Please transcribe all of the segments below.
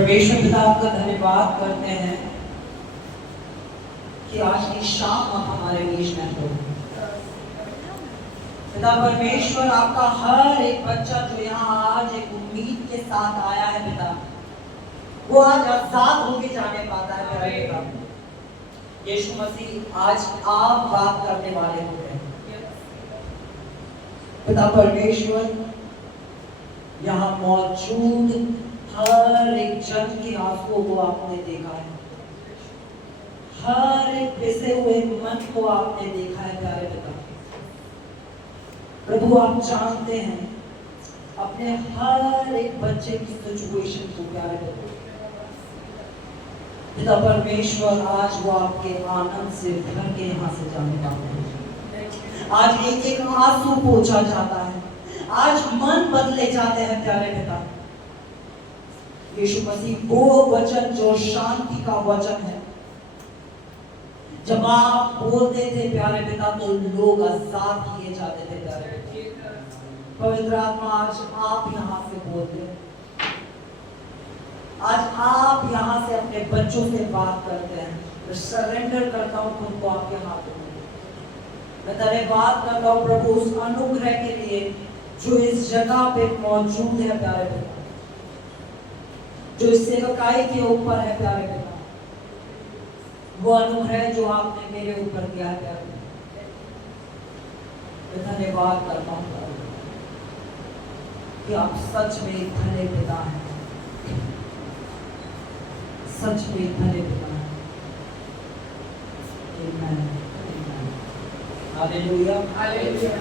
परमेश्वर पिता आपका धन्यवाद करते हैं कि आज की शाम आप हमारे बीच में हो। पिता परमेश्वर, आपका हर एक बच्चा जो यहाँ आज एक उम्मीद के साथ आया है पिता, वो आज आजाद होके जाने पाता है प्यारे पिता। यीशु मसीह, आज आप बात करने वाले हो गए पिता परमेश्वर। यहाँ मौजूद हर एक जन के आंसुओं को आपने देखा है, हर एक पिसे हुए मन को आपने देखा है प्यारे पिता। प्रभु, आप जानते हैं अपने हर एक बच्चे की सिचुएशन को प्यारे पिता परमेश्वर। आज वो आपके आनंद से भर के यहाँ से जाने वाले हैं। आज एक एक आंसू पोंछा जाता है, आज मन बदले जाते हैं प्यारे पिता। यीशु मसीह, वो वचन जो शांति का वचन है, जब आप बोलते थे प्यारे पिता तो लोग आजाद किए जाते थे प्यारे पिता। पवित्र आत्मा, आज आप यहाँ से बोलते हैं, आज आप यहाँ से अपने बच्चों से बात करते हैं। मैं सरेंडर करता हूँ खुद को आपके हाथों में। मैं धन्यवाद करता हूँ प्रभु उस अनुग्रह के लिए जो इस जगह पे मौजूद है प्यारे पिता, जो इस सेवकाई के ऊपर है प्यारे पिता। वो अनुग्रह जो आपने मेरे ऊपर किया है प्यारे पिता, मैं धन्यवाद करता हूँ कि आप सच में एक भले पिता हैं, सच में एक भले पिता हैं। आमीन, आमीन, हालेलुया, हालेलुया।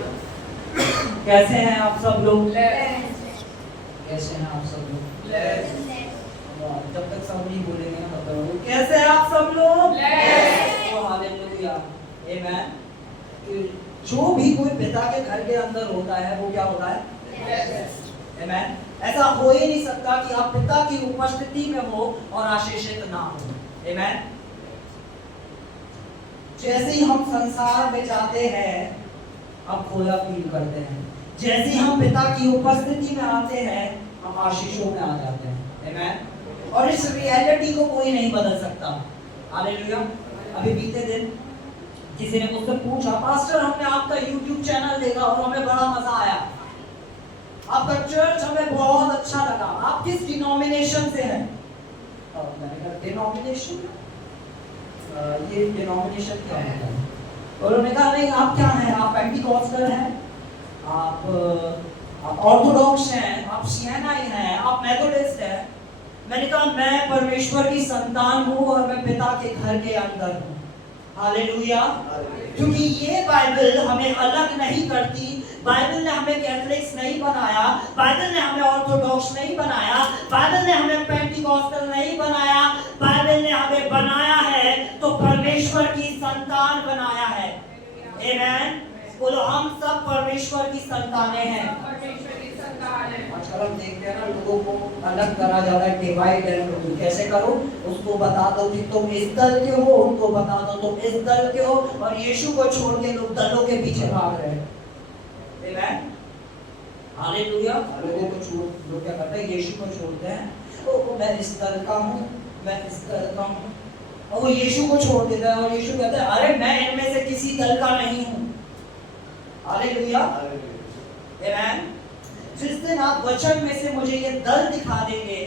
कैसे हैं आप सब लोग? कैसे हैं आप सब लोग? जब तक सब नहीं बोलेंगे ना तब तक कैसे हैं आप सब लोग? हालेलुया, आमीन। जो भी कोई पिता के घर के अंदर होता है वो क्या होता है? आमीन। ऐसा हो ही नहीं सकता कि आप पिता की उपस्थिति में हो और आशीषित ना हो। आमीन। जैसे ही हम संसार में जाते हैं हम खोया फील करते हैं, जैसे ही हम पिता की उपस्थिति में आते हैं हम आशीषों में आ जाते हैं। आमीन। और इस रियलिटी को कोई नहीं बदल सकता। हालेलुया। अभी बीते दिन किसी ने मुझसे पूछा, पास्टर हमने आपका YouTube चैनल देखा और हमें बड़ा मजा आया, आपका चर्च हमें बहुत अच्छा लगा, आप किस डिनोमिनेशन से हैं? मैंने कहा डिनोमिनेशन, ये डिनोमिनेशन क्या है? और उन्होंने कहा नहीं, आप क्या हैं? आप पेंटिकॉस्टल हैं, आप ऑर्थोडॉक्स हैं, आप सिएनाई हैं, आप मेथोडिस्ट हैं। मैंने कहा मैं परमेश्वर की संतान हूँ और मैं पिता के घर के अंदर हूँ। हालेलुया। क्योंकि ये बाइबल हमें अलग नहीं करती, बाइबल ने हमें कैथोलिक्स नहीं बनाया, बाइबल ने हमें ऑर्थोडॉक्स नहीं बनाया, बाइबल ने हमें पेंटिकॉस्टल नहीं बनाया, बाइबल ने हमें बनाया है तो परमेश्वर की संतान बनाया है। आमीन। बोलो, हम सब परमेश्वर की संतानें हैं। आजकल हम देखते हैं ना, लोगों को अलग करा जाता है, डिवाइड एंड रूल। कैसे करो? उसको बता दो कि तुम इस दल के हो, उनको बता दो तुम इस दल के हो, और यीशु को छोड़ के लोग दलों के पीछे भाग रहे हैं। आमीन, हालेलुया। लोगों को छोड़, लोग क्या करते हैं? यीशु को छोड़ते हैं। ओ मैं इस दल का हूँ, मैं इस दल का हूँ, और वो यीशु को छोड़ देता है और यीशु कहता है अरे मैं इनमें से किसी दल का नहीं हूँ। हालेलुया, आमीन। जिस दिन आप वचन में से मुझे ये दल दिखा देंगे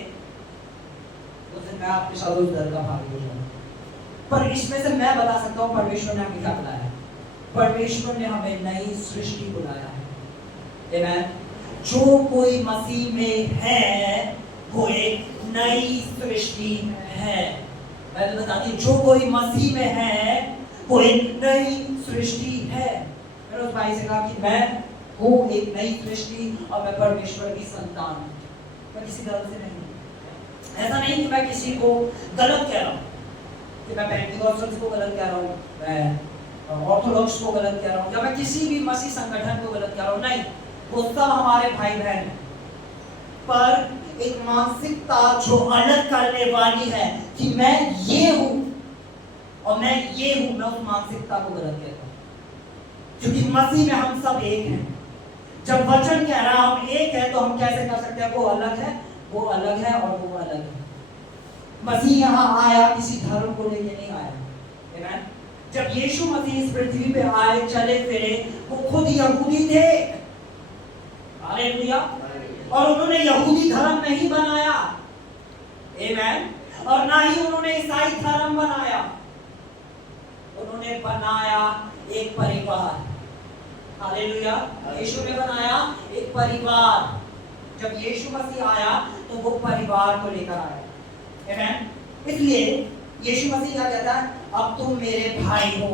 उस दिन मैं आपके साथ उस दल का भागी हो जाऊंगा। पर इसमें से मैं बता सकता हूँ परमेश्वर ने हमें क्या बुलाया है। परमेश्वर ने हमें नई सृष्टि बुलाया है। आमीन। जो कोई मसीह में है वो एक नई सृष्टि है। मैं तो बताती हूँ, जो कोई मसीह में है वो एक नई सृष्टि है। मैंने उस भाई से कहा कि मैं हूँ एक नई सृष्टि और मैं परमेश्वर की संतान हूँ। मैं किसी दल से नहीं हूँ। ऐसा नहीं कि मैं किसी को गलत कह रहा हूँ, कि मैं पेंटिकॉस्टल्स को गलत कह रहा हूँ, मैं ऑर्थोडॉक्स को गलत कह रहा हूँ, या मैं किसी भी मसीह संगठन को गलत कह रहा हूँ। नहीं, वो सब हमारे भाई बहन, पर एक मानसिकता जो अलग करने वाली है कि मैं ये हूँ और मैं ये हूँ, मैं उस मानसिकता को गलत कहता हूँ। क्योंकि मसीह में हम सब एक हैं। जब वचन कह रहा हम एक है तो हम कैसे कर सकते हैं? वो अलग है, वो अलग है और वो अलग है। मसीह यहाँ आया किसी धर्म को लेके नहीं आया। आमीन। जब यीशु मसीह इस पृथ्वी पे आए, चले फिरे, वो खुद यहूदी थे। हालेलुया। और उन्होंने यहूदी धर्म नहीं बनाया, आमीन, और ना ही उन्होंने ईसाई धर्म बनाया। उन्होंने बनाया एक परिवार। हालेलुया। यीशु ने बनाया एक परिवार। जब यीशु मसीह आया तो वो परिवार को लेकर आया, आमीन। इसलिए यीशु मसीह क्या कहता है, अब तुम मेरे भाई हो।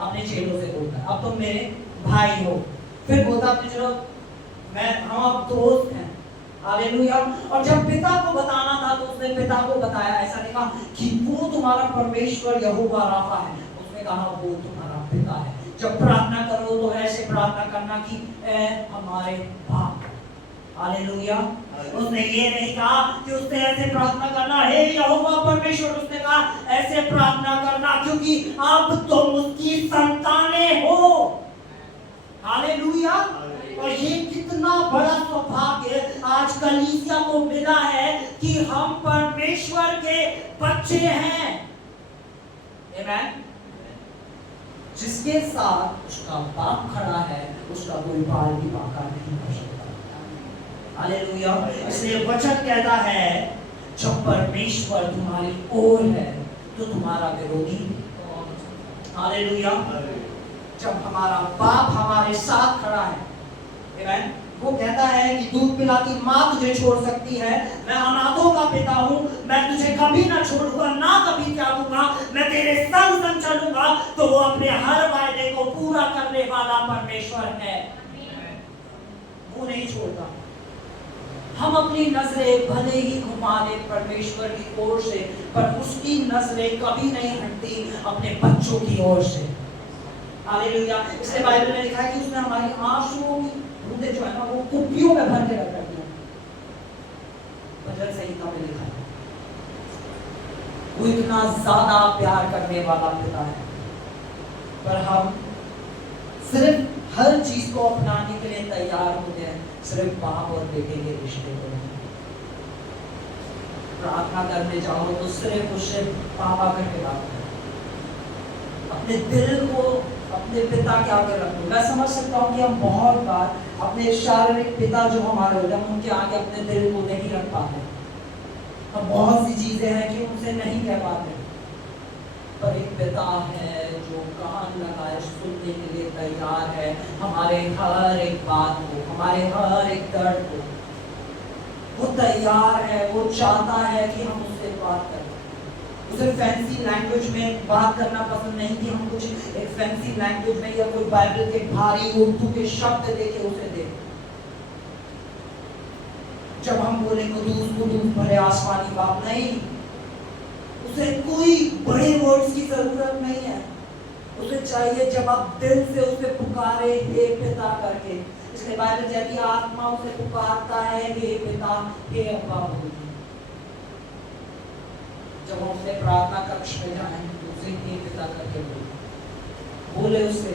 अपने चेलों से बोलता है, अब तुम मेरे भाई हो। फिर बोलता अपने चलो हम अब दोस्त हैं। हालेलुया। और जब पिता को बताना था तो उसने पिता को बताया। ऐसा नहीं कहा कि वो तुम्हारा परमेश्वर यहोवा राफा है, उसने कहा वो तुम्हारा पिता है। जब प्रार्थना करो तो ऐसे प्रार्थना करना कि ऐ हमारे बाप। हालेलुया। उसने ये नहीं कहा कि उसने ऐसे प्रार्थना करना हे यहोवा परमेश्वर, उसने कहा ऐसे प्रार्थना करना क्योंकि अब तुम उसकी संतानें हो। हालेलुया। और ये कितना बड़ा सौभाग्य आज कलीसिया को मिला है कि हम परमेश्वर के बच्चे हैं, आमीन। जिसके साथ उसका बाप खड़ा है उसका कोई बाल भी बांका नहीं हो सकता। हालेलुया। इसलिए वचन कहता है जब परमेश्वर तुम्हारी ओर है तो तुम्हारा विरोधी। हालेलुया। जब हमारा बाप हमारे साथ खड़ा है, आमीन, वो कहता है कि दूध पिलाती माँ तुझे छोड़ सकती है, मैं अनाथों का पिता हूँ, मैं तुझे कभी ना छोड़ूंगा ना कभी त्यागूंगा, मैं तेरे संग संग चलूंगा। तो वो अपने हर वायदे को पूरा करने वाला परमेश्वर है, वो नहीं छोड़ता। हम अपनी नजरें भले ही घुमा ले परमेश्वर की ओर से, पर उसकी नजरें कभी नहीं हटती अपने बच्चों की ओर से। हालेलुया। इसलिए बाइबल में लिखा है कि उसने हमारी आंसुओं की बूंदें जो है ना वो कुप्पियों में भर के रख दिया। भजन संहिता में लिखा है वो इतना ज्यादा प्यार करने वाला पिता है, पर हम सिर्फ हर चीज को अपनाने के लिए तैयार होते हैं, सिर्फ बाप और बेटे के रिश्ते को नहीं। प्रार्थना करने जाओ तो सिर्फ उससे पापा करके बात करो, अपने दिल को अपने पिता के आगे रखो। मैं समझ सकता हूँ कि हम बहुत बार अपने शारीरिक पिता जो हमारे होते हैं उनके आगे अपने दिल को नहीं रख पाते। हम बहुत सी चीजें हैं कि उनसे नहीं कह पाते, पर एक पिता है जो कान लगाए सुनने के लिए तैयार है हमारे हर एक बात को, हमारे हर एक दर्द को। वो तैयार है, वो चाहता है कि हम उससे बात करें। उसे फैंसी लैंग्वेज में बात करना पसंद नहीं कि हम कुछ एक फैंसी लैंग्वेज में या कोई बाइबल के भारी उर्दू के शब्द देके उसे दे। जब हम बोले कुदूस कुदूस भरे आसमानी बाप, नहीं, उसे कोई बड़े वर्ड्स की जरूरत नहीं है। उसे चाहिए जब आप दिल से उसे पुकारे हे पिता करके। इसलिए बाइबल कहती है आत्मा उसे पुकारता है हे पिता हे अब्बा। जब हम अपने प्रार्थना कक्ष में जाएं तो उसे हे पिता करके बोले उससे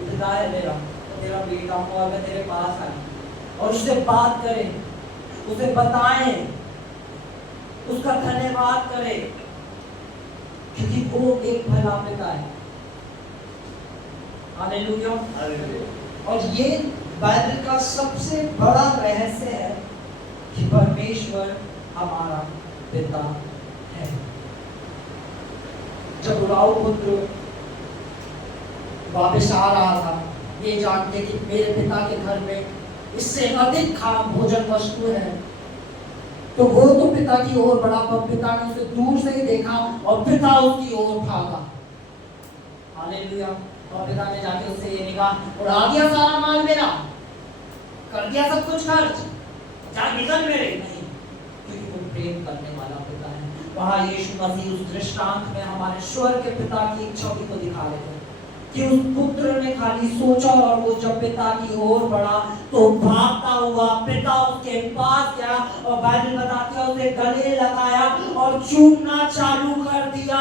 पिता है मेरा, तेरा बेटा हूँ और मैं तेरे पास आई, और उससे बात करें, उसे बताएं, उसका धन्यवाद करें, क्योंकि वो एक भला पिता है। हालेलुया। और ये बाइबल का सबसे बड़ा रहस्य है कि परमेश्वर हमारा पिता है। जब उड़ाऊ पुत्र वापस आ रहा था ये जान के कि मेरे पिता के घर में इससे अधिक खाम भोजन वस्तु है, तो वो तो पिता की ओर बढ़ा, पर पिता ने उसे दूर से ही देखा और पिता उसकी ओर भागा। हालेलुया। और पिता ने जाके उससे ये कहा, उड़ा दिया सारा माल मेरा, कर दिया सब कुछ खर्च, जा निकल मेरे। नहीं, क्योंकि वो प्रेम करने वाला पिता है। वहां यीशु मसीह उस दृष्टांत में हमारे स्वर्ग के पिता की एक छवि को दिखा रहे थे कि उस पुत्र ने खाली सोचा और वो जब पिता की ओर बढ़ा तो भागता हुआ पिता उसके पास गया और बाइबल बताती है उसे गले लगाया और चूमना चालू कर दिया।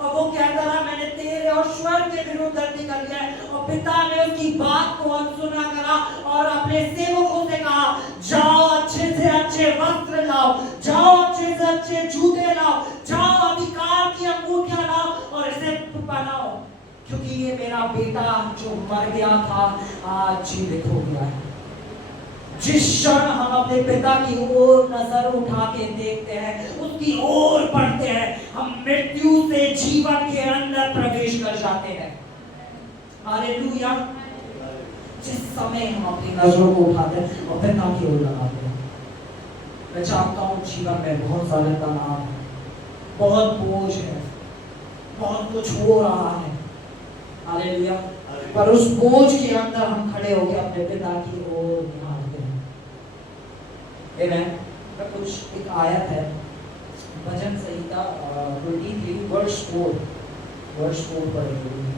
और वो कहता रहा मैंने तेरे और स्वर्ग के विरुद्ध गलती कर लिया है। और पिता ने उसकी बात को अनसुना करा और अपने सेवकों से कहा, जाओ अच्छे से अच्छे वस्त्र लाओ, जाओ अच्छे से अच्छे जूते लाओ, जाओ अधिकार की अंगूठियां लाओ और इसे पहनाओ, क्योंकि ये मेरा बेटा जो मर गया था आज जीवित हो गया है। जिस क्षण हम अपने पिता की ओर नजर उठा के देखते हैं, उसकी ओर बढ़ते हैं, हम मृत्यु से जीवन के अंदर प्रवेश कर जाते हैं। हालेलुया। जिस समय हम अपनी नजरों को उठाते हैं और पिता की ओर लगाते हैं, मैं चाहता हूँ जीवन में बहुत सारे तनाव है, बहुत बोझ है, बहुत कुछ हो रहा है, हालेलुया, पर उस बोझ के अंदर हम खड़े होकर अपने पिता की ओर निहारते हैं। आमीन। कुछ एक आयत है भजन संहिता 23 वर्ष 4 पढ़ेंगे।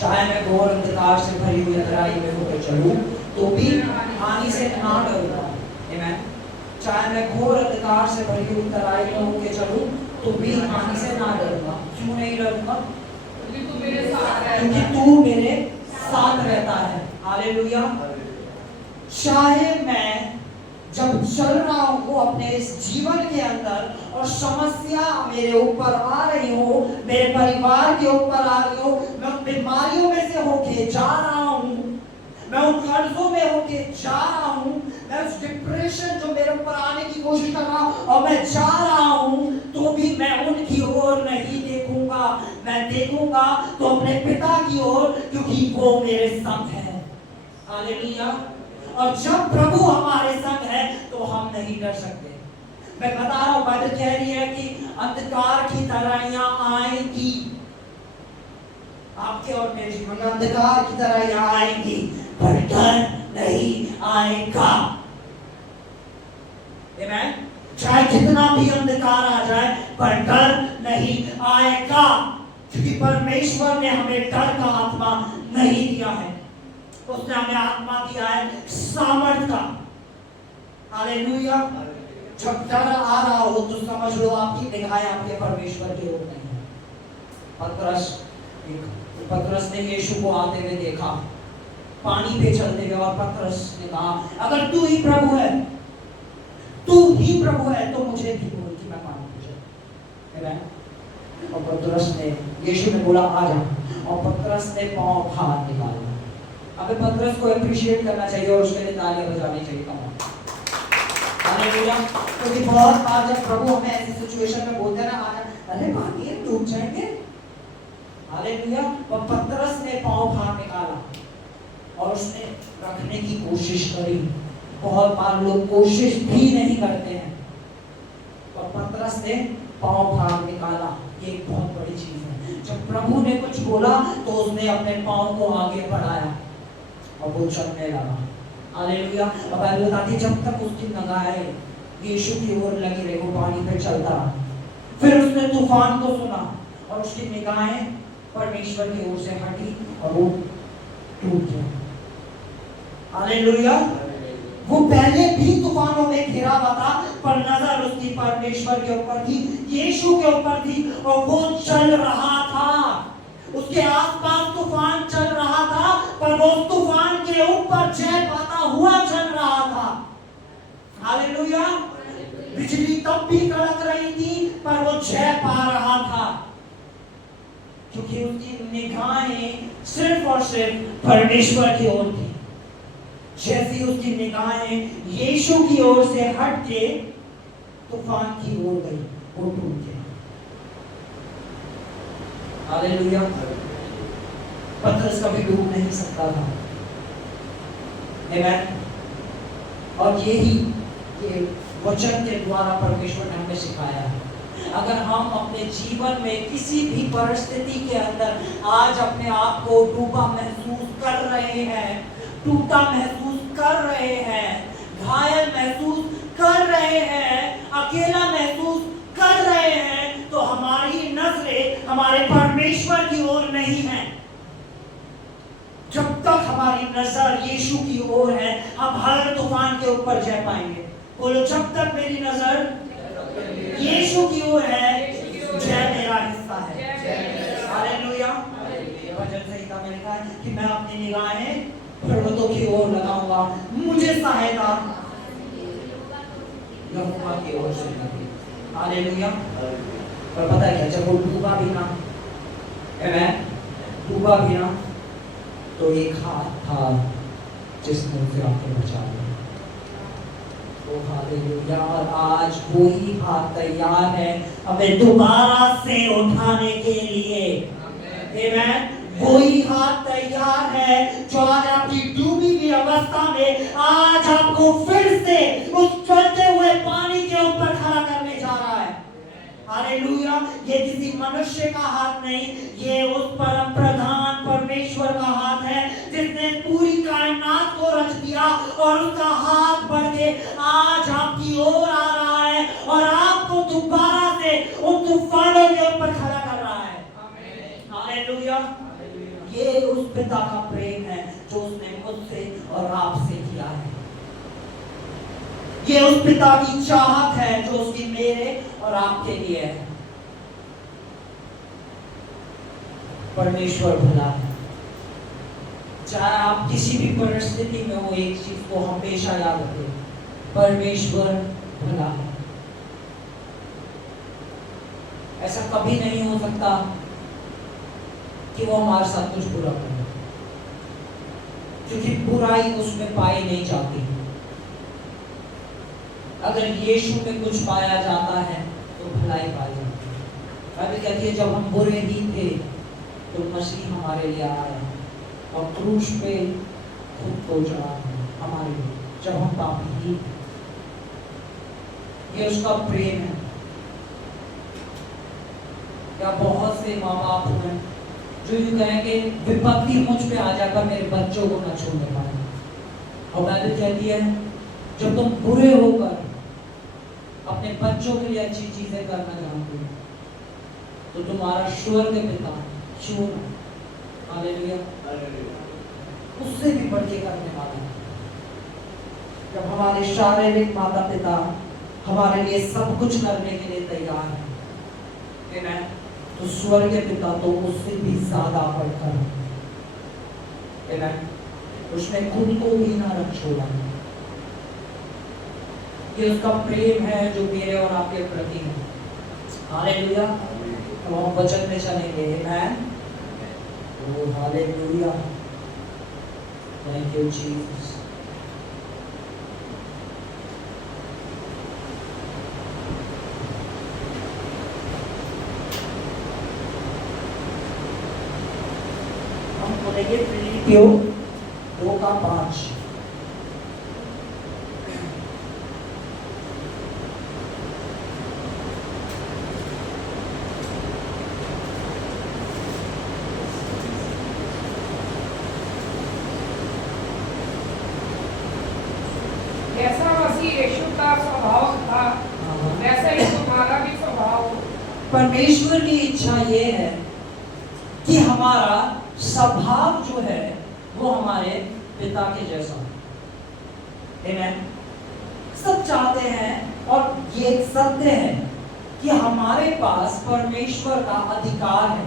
चाहे मैं घोर अंधकार से भरी हुई अंधेराई में होकर चलूं तो भी हानि से ना डरूंगा। आमीन। चाहे मैं घोर अंधकार से भरी हुई अंधेराई में होकर चलूं तो भी हानि से ना डरूंगा। क्यों नहीं डरूंगा? क्योंकि तू मेरे साथ रहता है। हालेलुया। चाहे मैं जब चल रहा हूँ अपने इस जीवन के अंदर और समस्या मेरे ऊपर आ रही हो, मेरे परिवार के ऊपर आ रही हो, मैं उन बीमारियों में से होके जा रहा हूँ, मैं उन कर्जों में होके जा रहा हूँ, मैं उस डिप्रेशन जो मेरे ऊपर आने की कोशिश कर रहा हूँ और मैं जा रहा हूँ, तो भी मैं उनकी ओर नहीं देखूंगा, मैं देखूंगा तो अपने पिता की ओर, क्योंकि वो मेरे संग है। हालेलुया। और जब प्रभु हमारे संग है तो हम नहीं डर सकते। मैं बता रहा हूं, बाइबल कह रही है कि अंधकार की तरह आएगी आपके और मेरे जीवन में, अंधकार की तरह आएंगी पर डर नहीं आएगा। आमीन। चाहे कितना भी अंधकार आ जाए पर डर नहीं आएगा, क्योंकि परमेश्वर ने हमें डर का आत्मा नहीं दिया है, उसने हमें आत्मा दिया है सामर्थ का। हालेलुया। जब डर आ रहा हो तो समझ लो आपकी निगाहें आपके परमेश्वर की ओर नहीं है। पतरस ने यीशु को आते हुए देखा, पानी पे चलते हुए, और पतरस ने कहा, अगर तू ही प्रभु है, तू ही प्रभु है तो मुझे भी बोल कि मैं पानी पे चलूं। और पतरस ने, यीशु ने बोला आ जा, और पतरस ने पांव हाथ निकाला। अबे पतरस को अप्रिशिएट करना चाहिए और उसके लिए तालियां बजानी चाहिए। हालेलुया। क्योंकि बहुत बार जब प्रभु हमें ऐसी सिचुएशन में बोलते हैं ना, अरे मानिए डूब जाएंगे, हालेलुया, और पतरस ने पांव बाहर निकाला और उसने रखने की कोशिश करी। बहुत बार लोग कोशिश भी नहीं करते हैं, और पतरस ने पांव बाहर निकाला। ये एक बहुत बड़ी चीज है। जब प्रभु ने कुछ बोला तो उसने अपने पांव को आगे बढ़ाया और वो चलने लगा। हालेलुया। अब बाइबल बताती है जब तक उसकी निगाहें यीशु की ओर लगी रही, वो पानी पे चलता रहा। फिर उसने तूफान को सुना और उसकी निगाहें परमेश्वर की ओर से हटी और वो टूट गया। हालेलुया। वो पहले भी तूफानों में घिरा हुआ था, पर नजर उसकी परमेश्वर के ऊपर थी, यीशु के ऊपर थी, और वो चल रहा था। उसके आसपास तूफान चल रहा था, पर वो तूफान के ऊपर जय पाता हुआ चल रहा था। हालेलुया। बिजली तब भी कड़क रही थी, पर वो जय पा रहा था, क्योंकि उसकी निगाहें सिर्फ और सिर्फ परमेश्वर की ओर थी। जैसी उसकी निगाहें यीशु की ओर से हट के तूफान की ओर गई, वो टूट गया। हालेलुया। पतरस कभी डूब नहीं सकता था। आमीन। और यही ये वचन के द्वारा परमेश्वर ने हमें सिखाया है। अगर हम अपने जीवन में किसी भी परिस्थिति के अंदर आज अपने आप को डूबा महसूस कर रहे हैं, टूटा महसूस कर रहे हैं, घायल महसूस कर रहे हैं, अकेला महसूस कर रहे हैं, तो हमारी नजरें हमारे परमेश्वर की ओर नहीं है। जब तक हमारी नजर यीशु की ओर है, हम हर तूफान के ऊपर जय पाएंगे। बोलो, जब तक मेरी नजर यीशु की ओर है, जय मेरा हिस्सा है। हालेलुया। भजन संहिता में लिखा है कि मैं अपनी निगाहें पर्वतों की ओर लगाऊंगा, मुझे सहायता यहोवा की ओर से मिलेगी। हालेलुया। और पता है क्या, जब वो डूबा भी ना, डूबा भी ना, तो एक हाथ था जिसने उसे आके बचा लिया। तो हालेलुया। और आज वही हाथ तैयार है हमें दोबारा से उठाने के लिए। आमीन। वही हाथ तैयार है जो आज आपकी डूबी हुई अवस्था में आज आपको फिर से उस चलते हुए पानी के ऊपर खड़ा करने जा रहा है। हालेलुया। ये किसी मनुष्य का हाथ नहीं, ये उस परम प्रधान परमेश्वर का हाथ है जिसने पूरी कायनात को रच दिया और उसका हाथ बढ़ के आज आपकी ओर आ रहा है और आपको दोबारा से उन तूफानों के ऊपर खड़ा कर रहा है। हालेलुया। ये उस पिता का प्रेम है जो उसने मुझसे और आपसे किया है। ये उस पिता की चाहत है जो उसकी मेरे और आपके लिए है। परमेश्वर भला है। चाहे आप किसी भी परिस्थिति में हो, एक चीज को हमेशा याद रखें, परमेश्वर भला है। ऐसा कभी नहीं हो सकता कि वो हमारे साथ कुछ बुरा करे, क्योंकि बुराई उसमें पाई नहीं जाती। अगर यीशु में कुछ पाया जाता है तो भलाई पाई जाती है। बाइबल कहती है जब हम बुरे ही थे तो मसीह हमारे लिए आया और क्रूस पे खुद को चढ़ा हमारे लिए, जब हम पापी ही थे। ये उसका प्रेम है। या बहुत से माँ बाप हैं जो यूं कहेंगे विपत्ति मुझ पे आ जाकर मेरे बच्चों को न छोड़ने पाए। और बाइबल कहती है जब तुम बुरे होकर अपने बच्चों के लिए अच्छी चीजें करना जानते हो तो तुम्हारा स्वर्ग पिता क्यों, हालेलुया, उससे भी बढ़ के करने वाला है। जब हमारे शारीरिक माता पिता हमारे लिए सब कुछ करने के लिए तैयार है, तो स्वर्ग पिता तो उससे भी ज्यादा बढ़कर है। उसने खुद को भी ना रख छोड़ा। ये उसका प्रेम है जो मेरे और आपके प्रति है। हालेलुया। तो हम वचन में चलेंगे। आमीन। Oh hallelujah. Thank you Jesus. फिलिप्पियों 2:5। जैसा मसीह यीशु का स्वभाव था वैसा ही तुम्हारा भी स्वभाव हो। परमेश्वर की इच्छा ये है कि हमारा स्वभाव जो है वो हमारे पिता के जैसा हो। आमीन। सब चाहते हैं और ये सत्य है कि हमारे पास परमेश्वर का अधिकार है,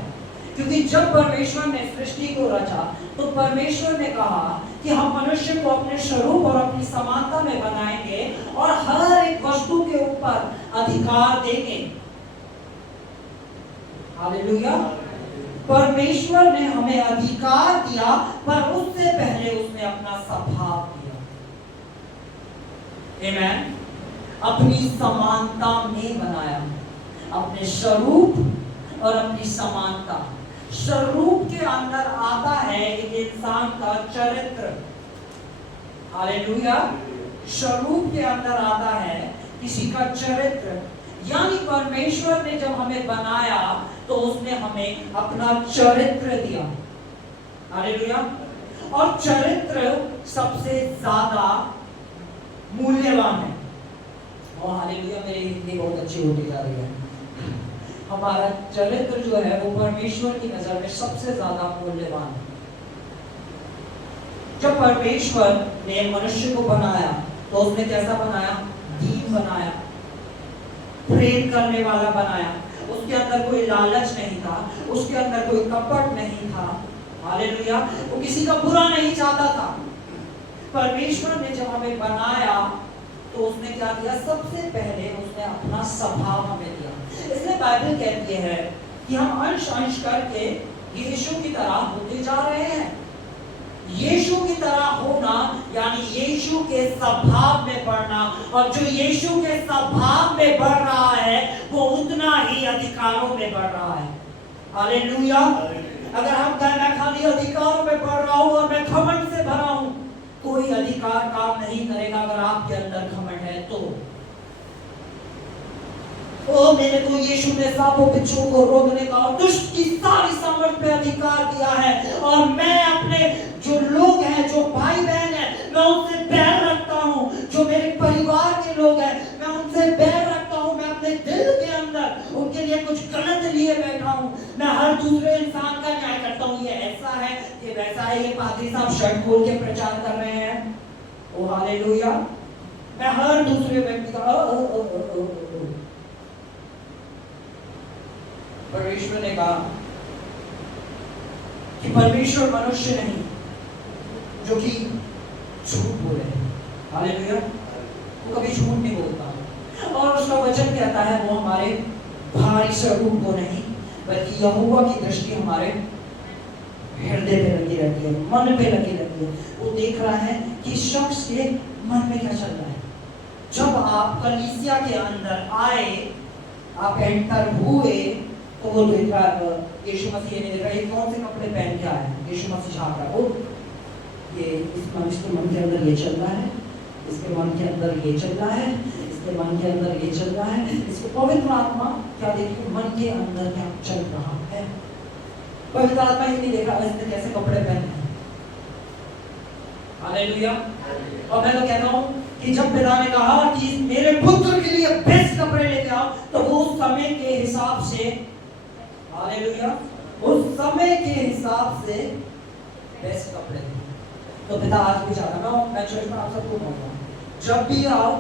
क्योंकि जब परमेश्वर ने सृष्टि को रचा तो परमेश्वर ने कहा कि हम मनुष्य को अपने स्वरूप और अपनी समानता में बनाएंगे और हर एक वस्तु के ऊपर अधिकार देंगे। हालेलुया। परमेश्वर ने हमें अधिकार दिया, पर उससे पहले उसने अपना स्वभाव दिया। आमीन। अपनी समानता में बनाया, अपने स्वरूप और अपनी समानता। स्वरूप के अंदर आता है एक इंसान का चरित्र। हालेलुया। स्वरूप के अंदर आता है किसी का चरित्र, यानी परमेश्वर ने जब हमें बनाया तो उसने हमें अपना चरित्र दिया। हालेलुया। और चरित्र सबसे ज्यादा मूल्यवान है। और हालेलुया, मेरी हिंदी बहुत अच्छी होती जा रही है। हमारा चरित्र जो है वो परमेश्वर की नजर में सबसे ज्यादा मूल्यवान है। जब परमेश्वर ने मनुष्य को बनाया तो उसने कैसा बनाया? दीन बनाया, प्रेम करने वाला बनाया। उसके अंदर कोई लालच नहीं था, उसके अंदर कोई कपट नहीं था। हालेलुया। वो किसी का बुरा नहीं चाहता था। परमेश्वर ने जब हमें बनाया तो उसने क्या किया, सबसे पहले उसने अपना स्वभाव हमें दिया। इसलिए बाइबल कहती है कि हम अंश अंश करके यीशु की तरह होते जा रहे हैं। यीशु की तरह होना यानी यीशु के स्वभाव में बढ़ना, और जो यीशु के स्वभाव में बढ़ रहा है वो उतना ही अधिकारों में बढ़ रहा है। हालेलुया। अगर हम मैं खाली अधिकारों में बढ़ रहा हूं और मैं घमंड से भरा हूं, कोई अधिकार काम नहीं करेगा। अगर आपके अंदर घमंड है तो ओ मेरे को यीशु ने सांपों बिच्छू को रोकने का और दुष्ट की सारी सामर्थ पे अधिकार दिया है, और मैं अपने जो लोग हैं, जो भाई बहन है, मैं उनसे बैर रखता हूँ। जो मेरे परिवार के लोग हैं मैं उनसे बैर रखता हूँ। मैं अपने दिल के अंदर उनके लिए कुछ गलत लिए बैठा हूँ। मैं हर दूसरे इंसान का न्याय करता हूँ, ये ऐसा है, ये वैसा है, ये पादरी साहब शर्ट खोल के प्रचार कर रहे हैं। ओ हालेलुया। मैं हर दूसरे व्यक्ति का परमेश्वर ने कहा कि परमेश्वर मनुष्य नहीं जो कि झूठ बोले। हालेलुया। वो कभी झूठ नहीं बोलता, और उसका वचन कहता है वो हमारे भारी स्वरूप को नहीं बल्कि यहोवा की दृष्टि हमारे हृदय पे लगी रहती है, मन पे लगी रहती है। वो देख रहा है कि शख्स के मन में क्या चल रहा है। जब आप कलीसिया के अंदर आए, आप एंटर हुए, तो वो देख रहा है यीशु मसीह ने देखा ये कौन से कपड़े पहन के आया है। यीशु मसीह झांक रहा है, ये इस मनुष्य के मन के अंदर ये चल रहा है, इसके मन के अंदर ये चल रहा है, इसके मन के अंदर ये चल रहा है। इसको पवित्र आत्मा क्या देखिए मन के अंदर क्या चल रहा है। पवित्र आत्मा ये नहीं देख रहा इसने कैसे कपड़े पहने हैं। हालेलुया। और मैं तो कहता हूँ कि जब पिता ने कहा कि मेरे पुत्र के लिए बेस्ट कपड़े लेके आओ, तो वो उस समय के हिसाब से, हालेलुया, उस समय के हिसाब से बेस्ट कपड़े थे। तो पिता आज भी चाहता है, मैं चर्च में आप सबको कहूँगा, जब भी आओ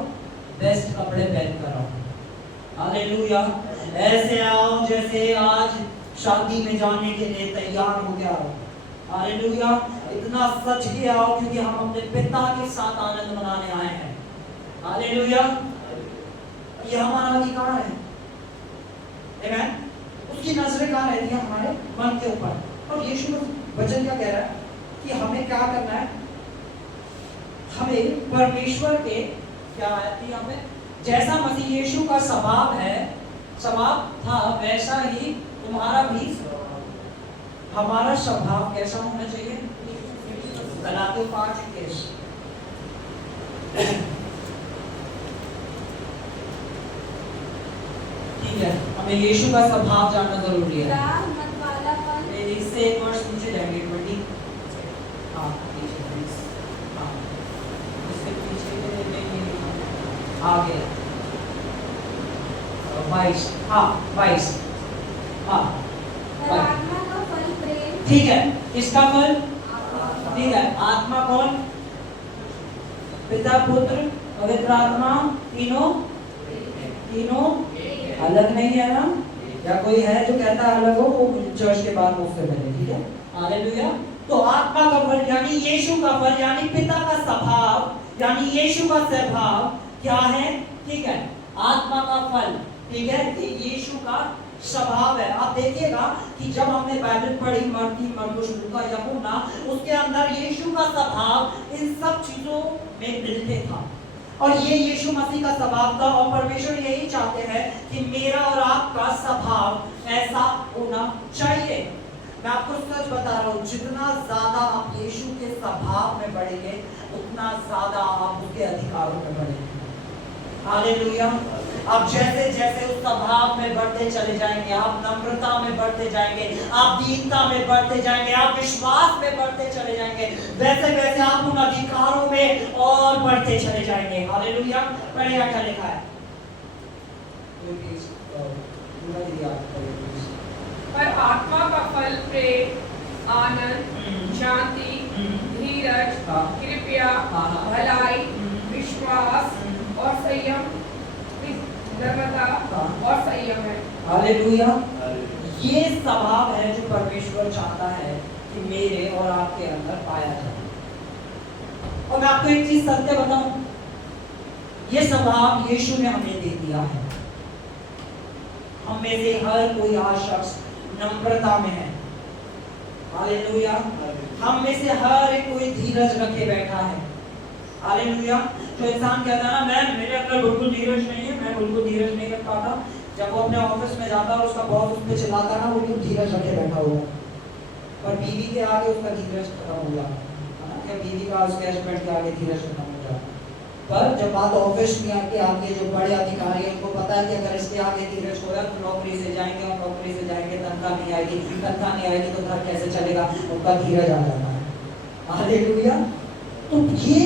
बेस्ट कपड़े पहन कर आओ। हालेलुया। ऐसे आओ जैसे आज शादी में जाने के लिए तैयार हो गया हो। हालेलुया। इतना सच के आओ क्योंकि हम अपने पिता के साथ आनंद मनाने आए हैं। हालेलुया। ये हमारा अधिकार है। आमीन। उसकी नजरें कहाँ रहती है? हमारे मन के ऊपर। और यीशु वचन क्या कह रहा है कि हमें क्या करना है? हमें परमेश्वर के क्या है, हमें जैसा मसीह यीशु का स्वभाव है, स्वभाव था, वैसा ही तुम्हारा भी हमारा स्वभाव कैसा होना चाहिए? गलातियों 5:21। ठीक है, हमें यीशु का स्वभाव जानना जरूरी है। इससे एक वर्ष नीचे जाएंगे 20। हाँ इससे पीछे आगे 22। हाँ 22। हाँ ठीक है। इसका फल ठीक है। आत्मा कौन? पिता पुत्र पवित्र आत्मा, तीनों अलग नहीं है ना? या कोई है जो कहता है अलग हो, वो चर्च के बाद मुझसे मिले। ठीक है। हालेलुया। तो आत्मा का फल यानी यीशु का फल यानी पिता का स्वभाव यानी यीशु का स्वभाव क्या है? ठीक है, आत्मा का फल। ठीक है, ये यीशु का स्वभाव है। आप देखिएगा कि जब हमने बाइबल पढ़ी मत्ती, मरकुस, लूका, यूहन्ना, उसके अंदर यीशु का स्वभाव इन सब चीजों में मिलते था, और ये यीशु मसीह का स्वभाव था। और परमेश्वर यही चाहते हैं कि मेरा और आपका स्वभाव ऐसा होना चाहिए। मैं आपको सच बता रहा हूँ, जितना ज्यादा आप यीशु के स्वभाव में बढ़ेंगे उतना ज्यादा आप उसके अधिकारों में बढ़ेंगे। हालेलुया। आप जैसे जैसे उस स्वभाव में बढ़ते चले जाएंगे, आप नम्रता में बढ़ते जाएंगे, आप दीनता में बढ़ते जाएंगे, आप विश्वास में बढ़ते चले जाएंगे, वैसे वैसे आप उन अधिकारों में और बढ़ते चले जाएंगे। हालेलुया। पढ़िए क्या लिखा है। पर आत्मा का फल प्रेम, आनंद, शांति, धीरज, कृपया, भलाई, विश्वास और संयम, नम्रता और संयम है। हालेलुया। ये स्वभाव है जो परमेश्वर चाहता है कि मेरे और आपके अंदर पाया जाए। और मैं आपको एक चीज सत्य बताऊं, ये स्वभाव यीशु ने हमें दे दिया है। हम में से हर कोई आज शख्स नम्रता में है। हालेलुया। हम में से हर एक कोई धीरज रखे बैठा है। हालेलुया। जो इंसान कहता है ना, मैं मेरे अंदर बिल्कुल धीरज नहीं है, मैं बिल्कुल धीरज नहीं रख पाता, जब वो अपने ऑफिस में जाता और उसका बॉस उस पर चिल्लाता ना, वो क्यों धीरज रखे बैठा हुआ, पर बीवी के आगे उसका धीरज खत्म हो जाता है ना, क्या बीवी का उसके हस्बैंड के आगे धीरज खत्म हो जाता है। पर जब बात ऑफिस में आके जो बड़े अधिकारी हैं, उनको पता है कि अगर इसके आगे धीरज होगा तो नौकरी से जाएंगे, और नौकरी से जाएंगे तनख्वाह नहीं आएगी, तनख्वाह नहीं आएगी तो घर कैसे चलेगा, उनका धीरज आ जाता है। हालेलुया। तो ये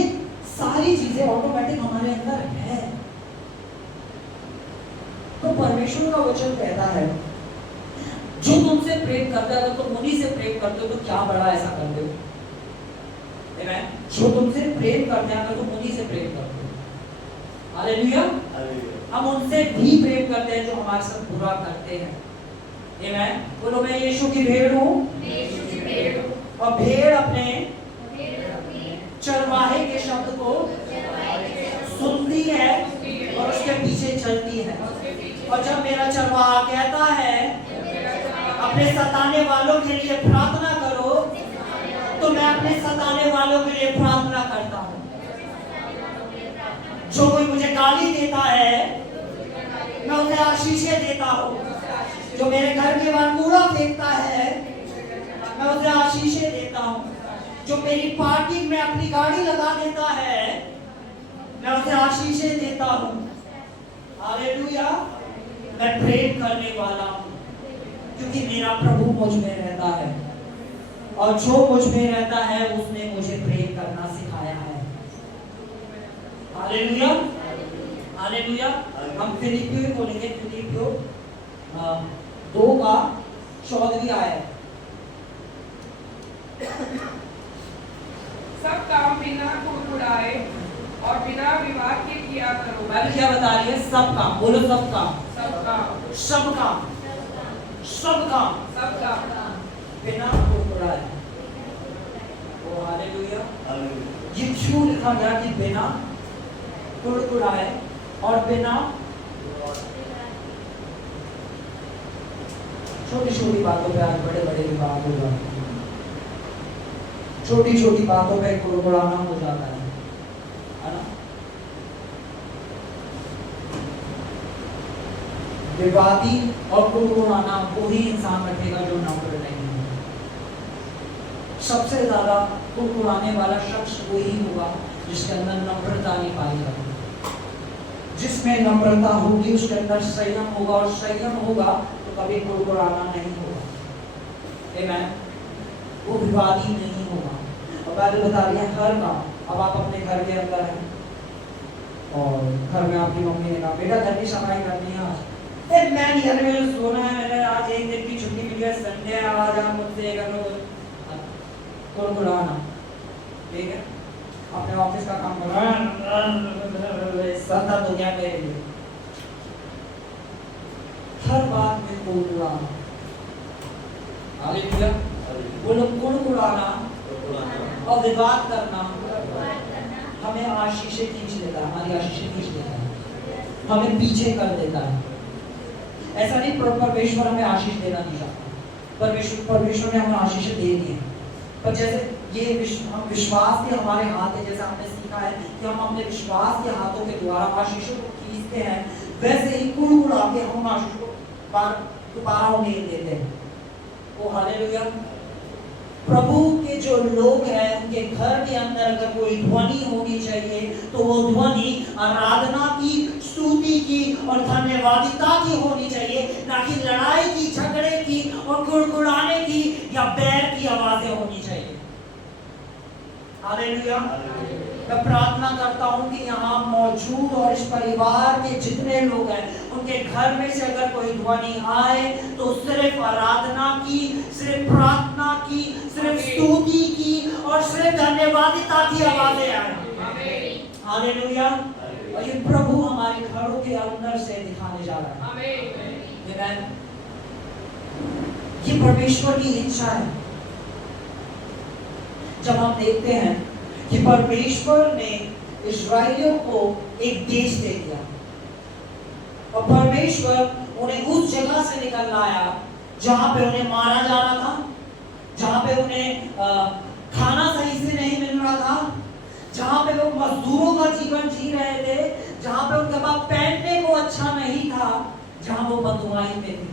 सारी चीजें ऑटोमेटिक हमारे अंदर है। तो परमेश्वर का वचन कहता है, जो तुमसे प्रेम करता है, तो तुम उन्हीं से प्रेम करते हो, तो क्या बड़ा ऐसा करते हो। जो तुमसे प्रेम करते हैं, तो तुम उन्हीं से प्रेम करते हो। हालेलुया। हम उनसे भी प्रेम करते हैं जो हमारे साथ बुरा करते हैं। आमीन। बोलो, मैं यीशु की भेड़ हूँ, और भेड़ अपने चरवाहे के शब्द को सुनती है और उसके पीछे चलती है। और जब मेरा चरवाहा कहता है अपने सताने वालों के लिए प्रार्थना करो, तो मैं अपने सताने वालों के लिए प्रार्थना करता हूँ। जो कोई मुझे गाली देता है, मैं उसे आशीषें देता हूँ। जो मेरे घर के बाहर कूड़ा फेंकता है, मैं उसे आशीषें देता हूँ। जो मेरी पार्किंग में अपनी गाड़ी लगा देता है, मैं उसे आशीषें देता हूँ। हालेलुया। मैं प्रेम करने वाला हूँ, क्योंकि मेरा प्रभु मुझ में रहता है, और जो मुझ में रहता है उसने मुझे प्रेम करना सिखाया है। हालेलुया। हालेलुया। हम फिलिपियो बोलेंगे, फिलिपियो 2:14 आयत। सब काम बिना कुड़कुड़ाए और बिना विवाद के किया करो। बाइबल क्या बता रही है? सब काम। बोलो, सब काम। सब काम। सब काम। सब काम। सब काम बिना कुड़कुड़ाए। ओ हालेलुया। ये क्यों लिखा गया कि बिना कुड़कुड़ाए और बिना छोटी छोटी बातों पे आज बड़े बड़े विवाद हो जाते हैं। छोटी छोटी बातों पे कुड़कुड़ाना हो जाता है ना। विवादी और कुड़कुड़ाना वही इंसान रखेगा जो नम्र नहीं है। सबसे ज्यादा कुड़कुड़ाने वाला शख्स वही होगा जिसके अंदर नम्रता नहीं पाई जाती। जिसमें नम्रता होगी उसके अंदर संयम होगा, और संयम होगा तो कभी कुड़कुड़ाना नहीं होगा। आमीन। वो विवादी नहीं होगा। और बाइबल बता रही है हर काम। अब आप अपने घर के अंदर हैं और घर में आपकी मम्मी ने कहा, बेटा घर की सफाई करनी है आज। मैं नहीं करने, मुझे सोना है, मैंने आज एक दिन की छुट्टी मिली है, संडे है, आज आप मुझसे कर लो। कुड़कुड़ाना, ठीक है। अपने ऑफिस का काम करो, सदा दुनिया के लिए हर बात में कुड़कुड़ाना। हालेलुया। बोलो, कुड़कुड़ाना और विवाद करना हमें आशीषें खींच लेता है, हमारी आशीषें खींच लेता है, हमें पीछे कर देता है। ऐसा नहीं परमेश्वर हमें आशीष देना नहीं चाहता। परमेश्वर ने हमें आशीषें दे दी है, पर जैसे ये हम विश्वास के हमारे हाथ है, जैसे हमने सीखा है कि हम अपने विश्वास के हाथों के द्वारा आशीषों को खींचते हैं, वैसे ही कुड़कुड़ा के हम आशीष को दोबारा नहीं देते हैं। ओ हालेलुया। प्रभु के जो लोग हैं उनके घर के अंदर अगर कोई ध्वनि होनी चाहिए तो वो ध्वनि आराधना की, स्तुति की और धन्यवादिता की होनी चाहिए, ना कि लड़ाई की, झगड़े की और कुड़कुड़ाने की या बैर की आवाजें होनी चाहिए। हालेलुया। मैं प्रार्थना करता हूँ कि यहाँ मौजूद और इस परिवार के जितने लोग हैं उनके घर में से अगर कोई ध्वनि आए तो सिर्फ आराधना की, सिर्फ प्रार्थना की, सिर्फ स्तुति की और सिर्फ धन्यवादिता की आवाजें आए। हालेलुया। और ये प्रभु हमारे घरों के अंदर से दिखाने जा रहा है। आमीन। ये परमेश्वर की इच्छा है। जब हम देखते हैं कि परमेश्वर ने इस्राएलियों को एक देश दे दिया और परमेश्वर उन्हें उस जगह से निकल लाया जहां पे उन्हें मारा जा रहा था, जहां पे उन्हें खाना सही से नहीं मिल रहा था, जहां पे वो मजदूरों का जीवन जी रहे थे, जहां पे उनके पास पहनने को अच्छा नहीं था, जहां वो बदुआई में थे।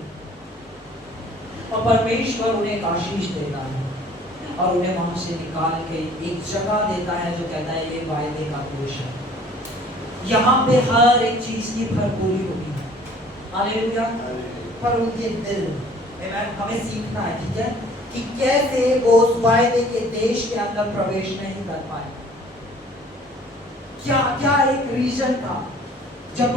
और परमेश्वर उन्हें एक आशीष देता है और उन्हें वहां से निकाल के एक जगह देता है जो कहता है ये वायदे का देश है, यहाँ पे हर एक चीज की भरपूरी होगी। हालेलुया। पर उनके दिल हमें सीखना है, ठीक है, कि कैसे वो उस वायदे के देश के अंदर प्रवेश नहीं कर पाए। क्या क्या एक रीजन था जब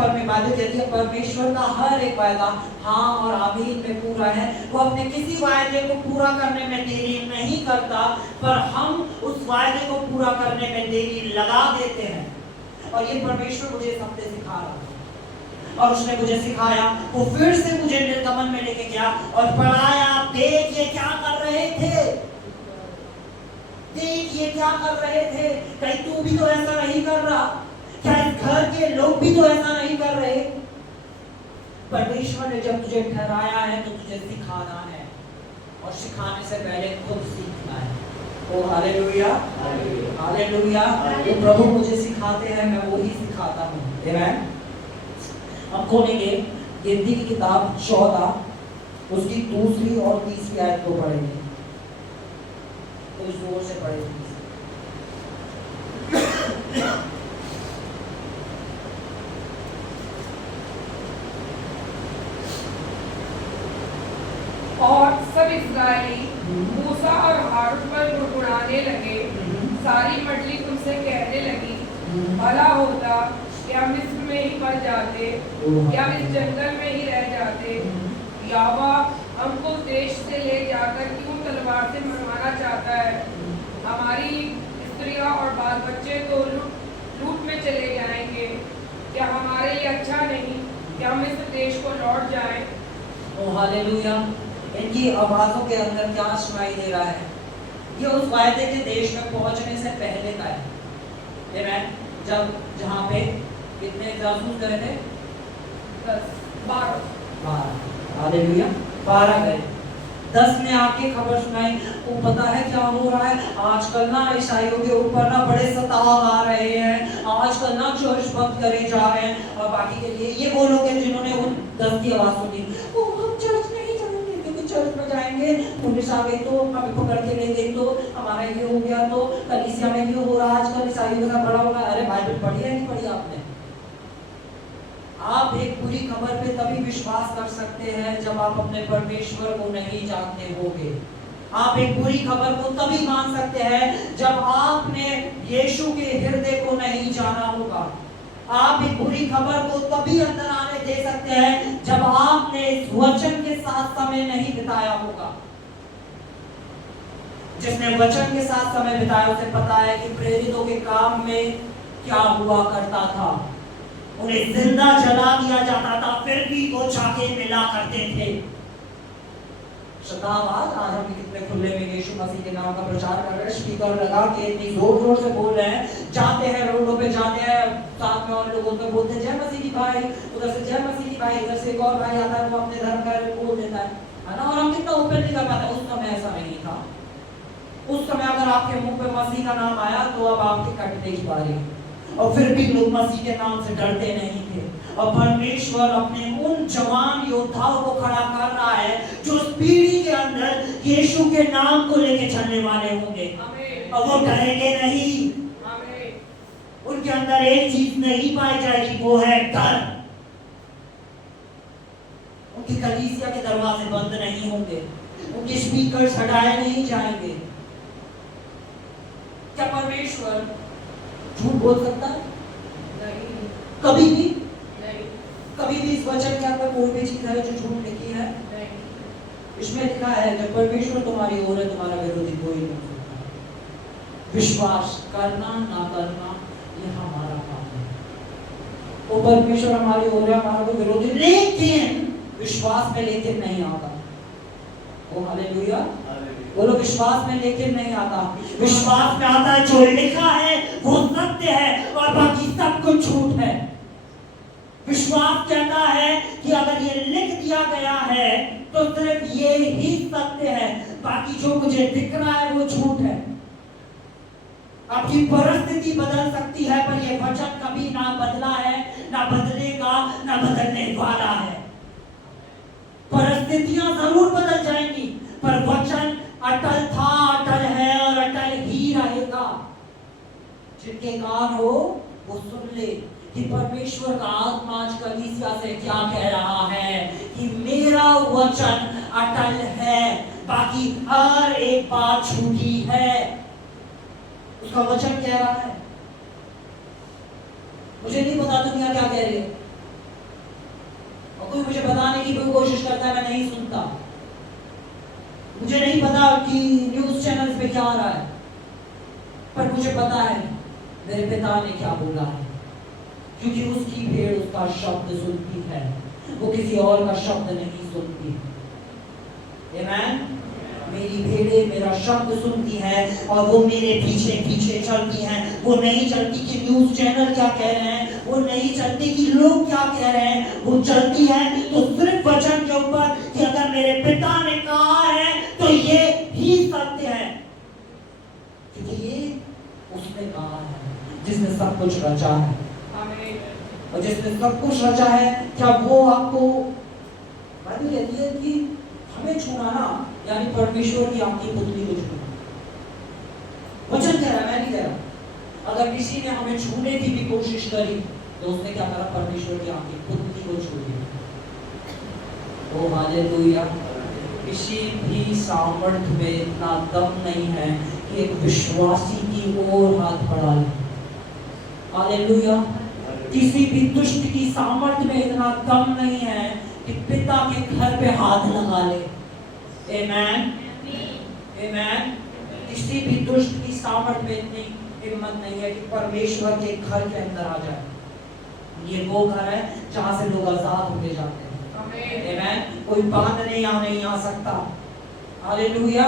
परमेश्वर का हर एक वायदा हाँ और आमीन में पूरा है। वो अपने किसी वायदे को पूरा करने में देरी नहीं करता, पर हम उस वायदे को पूरा करने में देरी लगा देते हैं। और ये परमेश्वर मुझे इस हफ्ते सिखा रहा था और उसने मुझे सिखाया, वो फिर से मुझे निर्गमन में लेके गया और पढ़ाया, देख ये क्या कर रहे थे, देख ये क्या कर रहे थे, कहीं तू भी तो ऐसा नहीं कर रहा, क्या इस घर के लोग भी तो ऐसा नहीं कर रहे। परमेश्वर ने जब तुझे ठहराया है तो तुझे सिखाना है और सिखाने से पहले खुद सीखना है। ओ हालेलुया, हालेलुया। तो प्रभु मुझे सिखाते हैं, मैं वही सिखाता हूँ। आमीन। हम खोलेंगे गिनती की किताब 14 उसकी 2 और 3 आयत को पढ़ेंगे। तो जोर से पढ़ेंगे। और सब इस्राएली मूसा और हारून पर गुड़गुड़ाने लगे। सारी मंडली तुमसे कहने लगी, भला होता क्या मिस्र में ही मर जाते, क्या इस जंगल में ही रह जाते। यावा हमको देश से ले जाकर क्यों तलवार से मरवाना चाहता है। हमारी स्त्रियां और बाल बच्चे तो लूट में चले जाएंगे। क्या हमारे लिए अच्छा नहीं कि हम इस देश को लौट जाएं। ओ हालेलुया। इनकी आवाजों के अंदर क्या सुनाई दे रहा है? ये उस वायदे के देश में पहुंचने से पहले का है। आमीन। जब जहां पे कितने जासूस गए थे? 12। हालेलुया। 12 गए। 10 ने आके खबर सुनाई, वो पता है क्या हो रहा है आजकल ना, ईसाइयों के ऊपर ना बड़े सताव आ रहे हैं, आजकल ना चर्च बंद करे जा रहे हैं। और बाकी के लिए ये वो लोग हैं जिन्होंने उन 10 की आवाज सुनी, वो हम चर्च नहीं जाएंगे, क्योंकि चर्च में जाएंगे पुलिस आ गई तो हमें पकड़ के ले गई तो हमारा ये हो गया, तो कलीसिया में ये हो रहा आजकल ईसाइयों का बड़ा होगा। अरे बाइबल पढ़ी है नहीं पढ़ी आपने? आप एक बुरी खबर पे तभी विश्वास कर सकते हैं जब आप अपने परमेश्वर को नहीं जानते होगे। आप एक बुरी खबर को तभी मान सकते हैं जब आपने यीशु के हृदय को नहीं जाना होगा। आप एक बुरी खबर को तभी अंदर आने दे सकते हैं जब आपने इस वचन के साथ समय नहीं बिताया होगा। जिसने वचन के साथ समय बिताया उसे पता है कि प्रेरितों के काम में क्या हुआ करता था। उन्हें जिंदा जला दिया जाता था, फिर भी वो छाके मिला करते थे। आज हम कितने खुले में यीशु मसीह के नाम का प्रचार कर रहे हैं, स्पीकर लगा के इतनी जोर जोर से बोल रहे हैं, जाते हैं रोडों पे, जाते हैं साथ में और लोगों को बोलते हैं जय मसीह की भाई, उधर से जय मसीह की भाई, इधर से एक और भाई आता है वो अपने धर्म का बोल देता है ना। और हम कितना ओपनली कर पाते हैं। उस समय ऐसा नहीं था। उस समय अगर आपके मुंह पे मसीह का नाम आया तो अब आपके कटने की बारी, और फिर भी लोग मसीह के नाम से डरते नहीं थे। और परमेश्वर अपने उन जवान योद्धाओं को खड़ा कर रहा है जो उस पीढ़ी के अंदर यीशु के नाम को लेके चलने वाले होंगे, और वो डरेंगे नहीं। उनके अंदर एक चीज नहीं पाई जाएगी, वो है डर। उनकी कलीसिया के दरवाजे बंद नहीं होंगे, उनके स्पीकर हटाए नहीं जाएंगे। क्या परमेश्वर झूठ बोल सकता है? नहीं। कभी भी नहीं। कभी भी इस वचन के अंदर कोई भी चीज है जो झूठ लिखी है? नहीं। इसमें लिखा है जब परमेश्वर तुम्हारी ओर है तुम्हारा विरोधी कोई नहीं हो सकता। विश्वास करना ना करना ये हमारा काम है। वो परमेश्वर हमारी ओर है, हमारा कोई विरोधी, लेकिन विश्वास में लेकिन नहीं आता। ओ हालेलुया। बोलो विश्वास में लेकिन नहीं आता, विश्वास में आता है जो लिखा है वो सत्य है और बाकी सब कुछ झूठ है। विश्वास कहता है कि अगर ये लिख दिया गया है तो सिर्फ ये ही सत्य है, बाकी जो मुझे दिख रहा है वो झूठ है। आपकी परिस्थिति बदल सकती है पर यह वचन कभी ना बदला है, ना बदलेगा, ना बदलने वाला है। परिस्थितियां जरूर बदल जाएंगी पर वचन अटल था, अटल है और अटल ही रहेगा। जिनके कान हो वो सुन ले कि परमेश्वर का आत्मा आज कलीसिया से क्या कह रहा है कि मेरा वचन अटल है, बाकी हर एक बात झूठी है। उसका वचन कह रहा है। मुझे नहीं पता दुनिया क्या कह रही है और कोई मुझे बताने की कोई कोशिश करता है, मैं नहीं सुनता। मुझे नहीं पता कि न्यूज़ चैनल्स पे क्या आ रहा है, पर मुझे पता है मेरे पिता ने क्या बोला है, क्योंकि उसकी भेड़ उसका शब्द सुनती है, वो किसी और का शब्द नहीं सुनती। आमीन। मेरी भेड़ें मेरा शब्द सुनती है और वो मेरे पीछे पीछे चलती हैं। वो नहीं चलती कि न्यूज़ चैनल क्या कह रहे हैं, वो नहीं चलती कि लोग क्या कह रहे हैं, वो चलती है तो सिर्फ वचन के ऊपर कि अगर मेरे पिता ने कहा है तो ये ही सत्य है, क्योंकि ये उसने कहा है जिसने सब कुछ रचा है। और जिसने सब कुछ रचा है, क्या वो आपको बात कहती है कि हमें छूना ना यानी परमेश्वर की आपकी पुतली को छूना। वचन कह रहा है, मैं नहीं कह रहा। अगर किसी ने हमें छूने की भी कोशिश करी तो उसने क्या करा, परमेश्वर की आपकी पुतली को छू दिया। ओ हालेलुया। किसी भी सामर्थ्य में इतना दम नहीं है कि एक विश्वासी की ओर हाथ बढ़ा ले। हालेलुया। किसी भी दुष्ट की सामर्थ्य में इतना दम नहीं है कि पिता के घर पे हाथ लगा ले। आमीन, आमीन। किसी भी दुष्ट की सामर्थ्य में इतनी हिम्मत नहीं है कि परमेश्वर के घर के अंदर आ जाए। ये वो घर है जहाँ से लोग आजाद होके जाते हैं। आमीन। कोई बांधने यहाँ नहीं आ सकता। हालेलुया।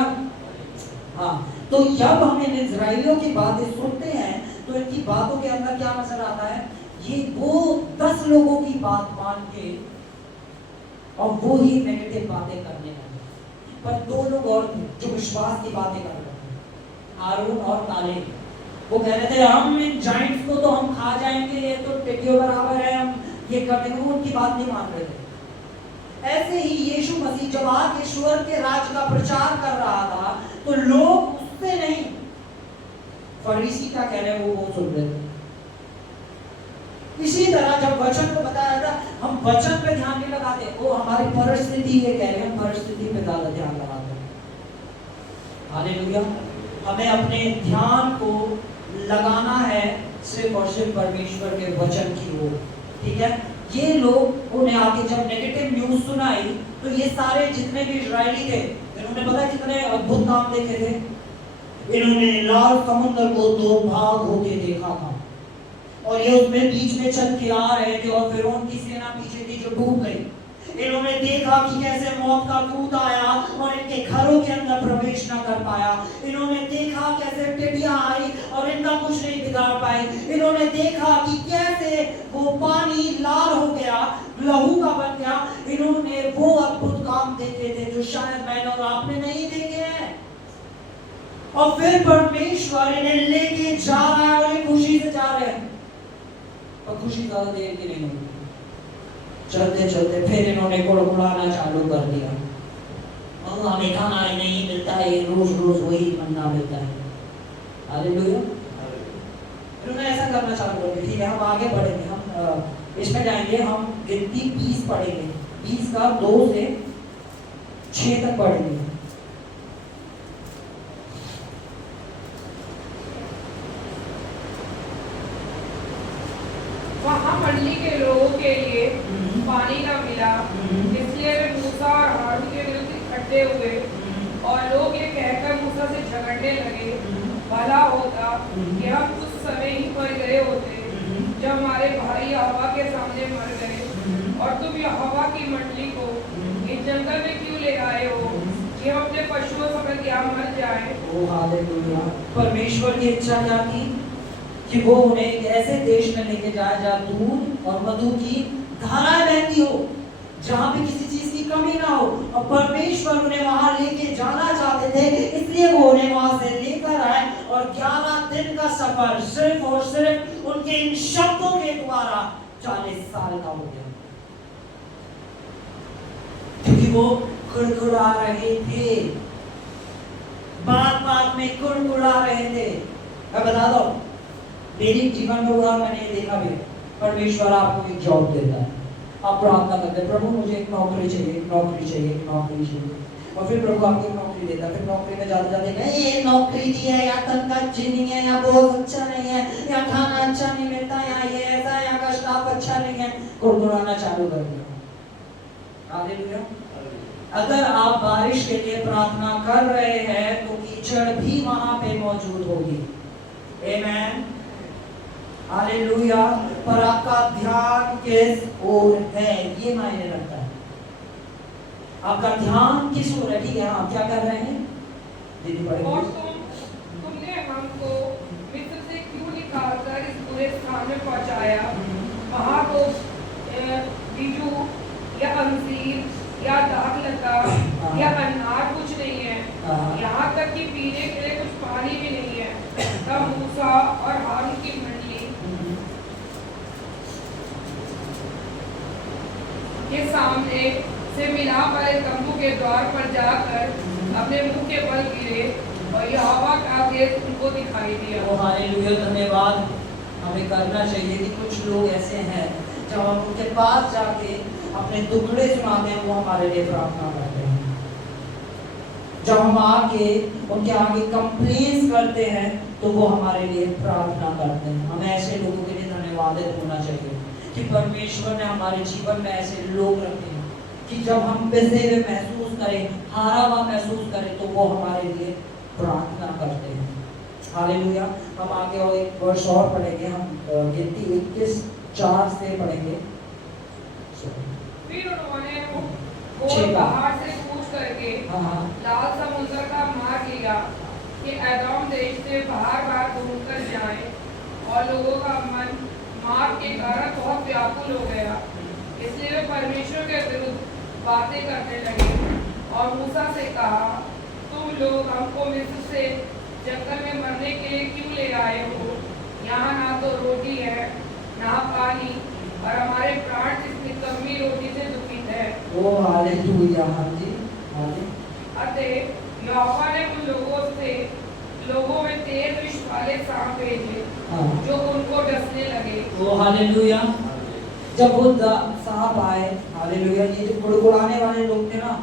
हाँ, तो जब हम इन इजराइलियों की बातें सुनते हैं तो इनकी बातों के अंदर क्या नजर आता है, ये वो 10 लोगों की बात मान के और वो ही नेगेटिव बातें करने लगे। पर 2 लोग और जो विश्वास की बातें कर रहे थे, हारून और कालेब, वो कह रहे थे हम इन जाइंट्स को तो हम खा जाएंगे, ये तो टिड्डियों बराबर है, हम ये कर देंगे। वो उनकी बात नहीं मान रहे थे। ऐसे ही यीशु मसीह जब आके ईश्वर के राज्य का प्रचार कर रहा था तो लोग उससे नहीं, फरीसी क्या कह रहे हैं वो सुन रहे थे। इसी तरह जब वचन को बताया था, हम वचन पे ध्यान नहीं लगाते, वो हमारी परिस्थिति ये कह रहे हैं, हम परिस्थिति पे ज्यादा ध्यान लगाते हैं। हालेलुया। हमें अपने ध्यान को लगाना है सिर्फ और सिर्फ परमेश्वर के वचन की ओर। ठीक है। ये लोग उन्हें आके जब नेगेटिव न्यूज सुनाई तो ये सारे जितने भी इजरायली थे, इन्होंने पता कितने अद्भुत काम देखे थे। इन्होंने लाल समुद्र को 2 भाग होके देखा था और ये उसमें बीच में चल के आ रहे थे और फिरौन की सेना पीछे थी जो डूब गई। इन्होंने देखा कि कैसे मौत का दूत आया और इनके घरों के अंदर प्रवेश न कर पाया। इन्होंने देखा कैसे टिड्डियां आई और इनका कुछ नहीं बिगाड़ पाई। इन्होंने देखा कि कैसे वो पानी लाल हो गया, लहू का बन गया। इन्होंने वो अद्भुत काम देखे थे जो शायद मैंने और आपने नहीं देखे हैं। और फिर परमेश्वर इन्हें लेके जा रहा है और ये खुशी से जा रहे हैं, और खुशी ज्यादा देर की नहीं होगी। चलते चलते फिर इन्होंने गुड़गुड़ाना चालू कर दिया, और हमें खाना ही नहीं मिलता है, रोज रोज वही मन्ना मिलता है। हालेलुया। इन्होंने ऐसा करना चालू कर दिया। ठीक है, हम आगे बढ़ेंगे, हम इसमें जाएंगे, हम गिनती 20 पढ़ेंगे, 20 का 2 से 6 तक पढ़ेंगे। वहाँ मंडली के लोगों के लिए पानी न मिला, इसलिए वे मूसा और हारून के विरुद्ध इकट्ठे हुए और लोग ये कहकर मूसा से झगड़ने लगे, भला होता कि हम उस समय ही मर गए होते जब हमारे भाई यहोवा के सामने मर गए, और तुम यहोवा की मंडली को इस जंगल में क्यों ले आए हो? कि हम अपने पशुओं समेत यहाँ मर जाएं। ओ हालेलुया। परमेश्वर की इच्छा क्या थी कि वो उन्हें एक ऐसे देश में लेके जाए जहाँ दूध और मधु की धाराएं बहती हो, जहाँ पे किसी चीज की कमी ना हो। और परमेश्वर उन्हें वहां लेके जाना चाहते थे, इसलिए वो उन्हें वहां से लेकर आए। और 11 दिन का सफर सिर्फ और सिर्फ उनके इन शब्दों के द्वारा 40 साल का हो गया, क्योंकि वो कुड़कुड़ा रहे थे, बात बात में कुड़कुड़ा रहे थे। मैं बता दो, मेरी जीवन में हुआ, मैंने देखा भी, परमेश्वर आपको एक जॉब देता है, आप प्रार्थना करते हैं, प्रभु मुझे एक नौकरी चाहिए, एक नौकरी चाहिए, एक नौकरी चाहिए, और फिर प्रभु आपको एक नौकरी देता है। फिर नौकरी में जाते जाते ये नौकरी दी है, या तनख्वाह अच्छी नहीं है, या बहुत अच्छा नहीं है, या खाना अच्छा नहीं मिलता, या ये ऐसा है, यहाँ का स्टाफ अच्छा नहीं है, कुड़कुड़ाना चालू कर दिया। हालेलुया। अगर आप बारिश के लिए प्रार्थना कर रहे हैं तो कीचड़ भी वहां पे मौजूद होगी। आमेन, हालेलुया। पर आपका ध्यान किस ओर है, ये मायने रखता है। आपका ध्यान किस ओर है? ठीक है, आप क्या कर रहे हैं दीदी? और तुमने हमको मिस्र से क्यों निकालकर इस बुरे स्थान में पहुंचाया? वहां तो बीजू या अंजीर या दाखलता या अनार कुछ नहीं है, यहाँ तक कि पीने के लिए कुछ पानी भी नहीं है। तब मूसा और हारून की मंडली के सामने से मिलाप वाले तंबू के द्वार पर जाकर अपने मुंह के बल गिरे और यहोवा का देश उनको दिखाई दिया। ओ हालेलुया, धन्यवाद। हमें करना चाहिए कि कुछ लोग ऐसे हैं जब हम उनके पास जाके अपने दुखड़े सुनाते हैं, वो हमारे लिए प्रार्थना करते हैं। जब हम आके उनके आगे कंप्लेंस करते हैं तो वो हमारे लिए प्रार्थना करते हैं। हमें ऐसे लोगों के लिए धन्यवादित होना चाहिए कि परमेश्वर ने हमारे जीवन में ऐसे लोग रखे हैं कि जब हम पिसे हुए महसूस करें, हारा हुआ महसूस करें, तो वो हमारे लिए प्रार्थना करते हैं। हालेलुया। हम आगे और एक वर्ष और पढ़ेंगे, हम गिनती 21:4 से पढ़ेंगे। फिर उन्होंने वो पहाड़ से कूच करके लाल समुद्र का मार्ग लिया कि एदोम देश से बाहर घूमकर जाएं, और लोगों का मन मार्ग के कारण बहुत व्याकुल हो गया, इसलिए वे परमेश्वर के विरुद्ध बातें करने लगे और मूसा से कहा, तुम लोग हमको मिस्र से जंगल में मरने के लिए क्यों ले आए हो? यहाँ ना तो रोटी है ना पानी, और हमारे प्राण इस निकम्मी रोटी से दुखित है। ओ हालेलुया। हाँ जी, अतः यहोवा ने उन लोगों में तेज विष वाले सांप भेजे जो उनको डसने लगे। ओ हालेलुया। जब वो सांप आए, हालेलुया, ये जो कुड़कुड़ाने वाले लोग थे ना,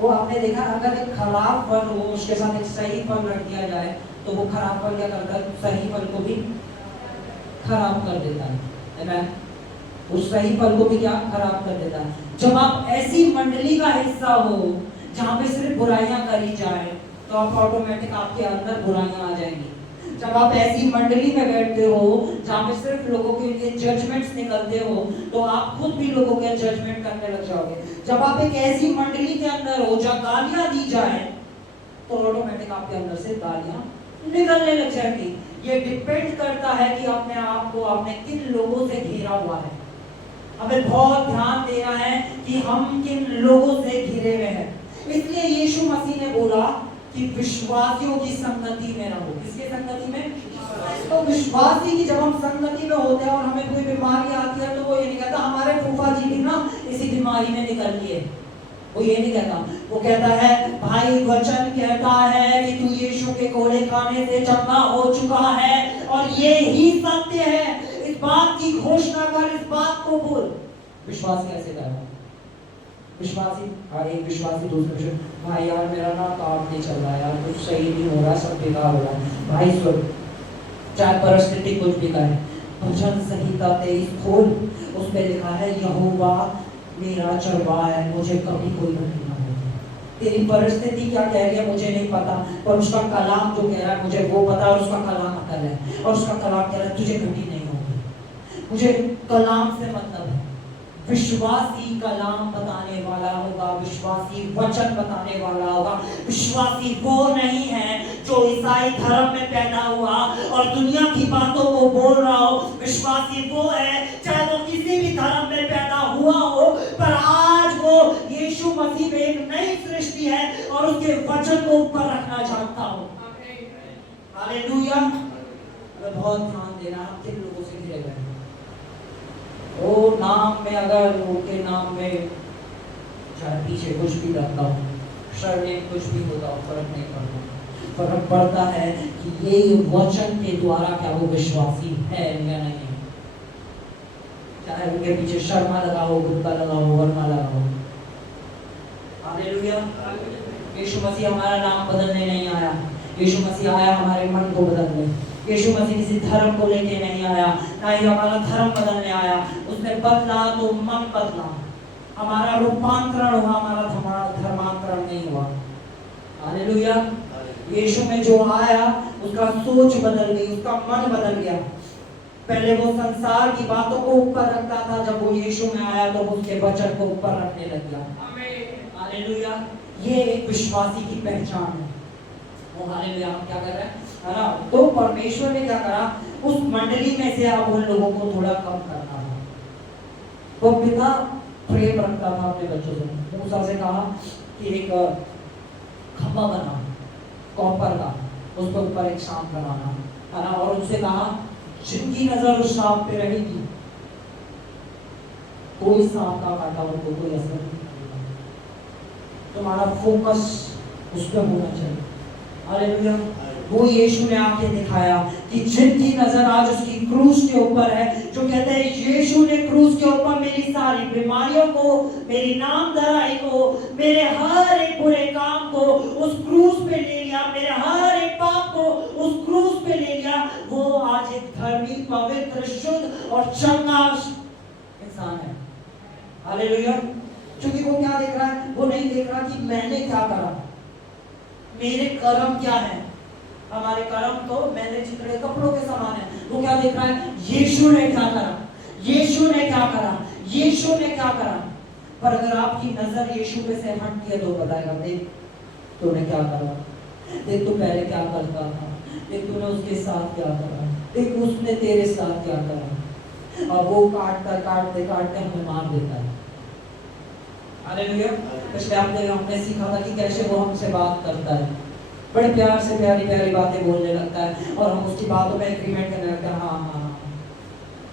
वो आपने देखा, अगर एक खराब फल हो उसके साथ एक सही फल रख दिया जाए तो वो खराब फल क्या करता है? सही फल को भी खराब कर देता है। आमेन। उस सही फल को भी क्या खराब कर देता है। जब आप ऐसी मंडली का हिस्सा हो जहाँ पे सिर्फ बुराइयां करी जाए तो आप ऑटोमेटिक आपके अंदर बुराइयां आ जाएंगी। जब आप ऐसी मंडली में बैठते हो जहाँ पे सिर्फ लोगों के लिए जजमेंट्स निकलते हो तो आप खुद भी लोगों के जजमेंट करने लग जाओगे। जब आप एक ऐसी मंडली के अंदर हो जहाँ गालियां दी जाए तो ऑटोमेटिक आपके अंदर से गालियां निकलने लग जाएंगी। ये डिपेंड करता है कि अपने आप को आपने किन लोगों से घेरा हुआ है। हमें बहुत ध्यान देना है कि हम किन लोगों से घिरे हुए हैं। इसलिए यीशु मसीह ने बोला कि विश्वासियों की संगति में रहो। किसके संगति में? तो विश्वासी की जब हम संगति में होते हैं और हमें कोई बीमारी आती है तो वो ये नहीं कहता हमारे फूफा जी भी ना इसी बीमारी में निकल लिए, वो ये नहीं कहता। वो कहता है भाई वचन कहता है कि तू यीशु के कोड़े खाने से चंगा हो चुका है और ये ही सत्य है। इस बात की घोषणा कर, इस बात को बोल। विश्वास कैसे करना? विश्वासी एक विश्वासी दूसरे विश्वासी, भाई यार मेरा ना काम नहीं चल रहा यार, कुछ सही नहीं हो रहा, सब बेकार हो रहा है। भाई सुन, चाहे परिस्थिति कुछ भी करे, भजन संहिता 23 खोल, उसमें लिखा है यहोवा मेरा चरवाहा है, मुझे कभी कोई घटी ना होगी। तेरी परिस्थिति क्या कह रही है मुझे नहीं पता, पर उसका कलाम जो कह रहा है मुझे वो पता, और उसका कलाम अकल है, और उसका कलाम कह रहा है तुझे घटी नहीं होगी। मुझे कलाम से मतलब है, विश्वासी कलाम बताने वाला होगा, विश्वासी वचन बताने वाला होगा। विश्वासी वो नहीं है जो ईसाई धर्म में पैदा हुआ और दुनिया की बातों को बोल रहा हो। विश्वासी वो है चाहे वो किसी भी धर्म में पैदा हुआ हो, पर आज वो यीशु मसीह में एक नई सृष्टि है और उसके वचन को ऊपर रखना चाहता हो। हालेलुया। बहुत ध्यान देना, हम किन लोगों से घिरे हुए हैं। ओ नाम में, अगर उनके नाम में चाहे पीछे कुछ भी लगता हो, सरनेम कुछ भी होता हो, फर्क नहीं पड़ता। फर्क पड़ता है कि ये वचन के द्वारा क्या वो विश्वासी है या नहीं। चाहे उनके पीछे शर्मा लगा हो, गुप्ता लगा हो, वर्मा लगा हो। हालेलुया। यीशु मसीह हमारा नाम बदलने नहीं आया, यीशु मसीह आया हमारे मन को बदलने। यीशु मसीह किसी धर्म को लेके नहीं आया, ना ही हमारा धर्म बदलने आया। उसने बदला तो मन बदला, हमारा रूपांतरण हुआ, हमारा धर्मांतरण नहीं हुआ। हालेलुया। यीशु में जो आया उसका सोच बदल गई, उसका मन बदल गया। पहले वो संसार की बातों को ऊपर रखता था, जब वो यीशु में आया तो उसके वचन को ऊपर रखने लग गया। हालेलुया। ये एक विश्वासी की पहचान है। वो हालेलुया। हम क्या कर रहे हैं, है ना? तो परमेश्वर ने क्या करा, उस मंडली में से अब उन लोगों को थोड़ा कम करना था। वो पिता प्रेम रखता था अपने बच्चों से। मूसा से कहा कि एक खंभा बना कॉपर का, उसके ऊपर एक सांप बनाना, है ना? और उनसे कहा जिनकी नजर उस सांप पे रहेगी, कोई सांप का कांटा उनको कोई असर नहीं करेगा। तुम्हारा फोकस उस पर होना चाहिए। हालेलुया। वो यीशु ने आके दिखाया कि जिनकी नजर आज उसकी क्रूस के ऊपर है, जो कहते हैं यीशु ने क्रूस के ऊपर मेरी सारी बीमारियों को, मेरी नामधराई को, मेरे हर एक बुरे काम को उस क्रूस पे ले लिया, मेरे हर एक पाप को उस क्रूस पे ले लिया। वो आज एक धर्मी, पवित्र, शुद्ध और चंगा इंसान है। हालेलुया। क्योंकि वो क्या देख रहा है, वो नहीं देख रहा कि मैंने क्या करा, मेरे कर्म क्या है। हमारे कर्म तो मैंने चितरे कपड़ों के समान है। वो क्या देख रहा है, यीशु ने क्या करा, यीशु ने क्या करा, यीशु ने क्या करा। पर अगर आपकी नजर यीशु पे से हटती है तो बताएगा, देख तूने क्या करा, देख तू पहले क्या करता था, देख तूने उसके साथ क्या करा, देख उसने तेरे साथ क्या करा। और वो काटता काटते काटते हमें मार देता है। हालेलुया। पिछले हफ्ते हमने सीखा था कि कैसे वो हमसे बात करता है, बड़े प्यार से प्यारी प्यारी बातें बोलने लगता है और हम उसकी बातों में एग्रीमेंट करने लगते हैं, हाँ हाँ।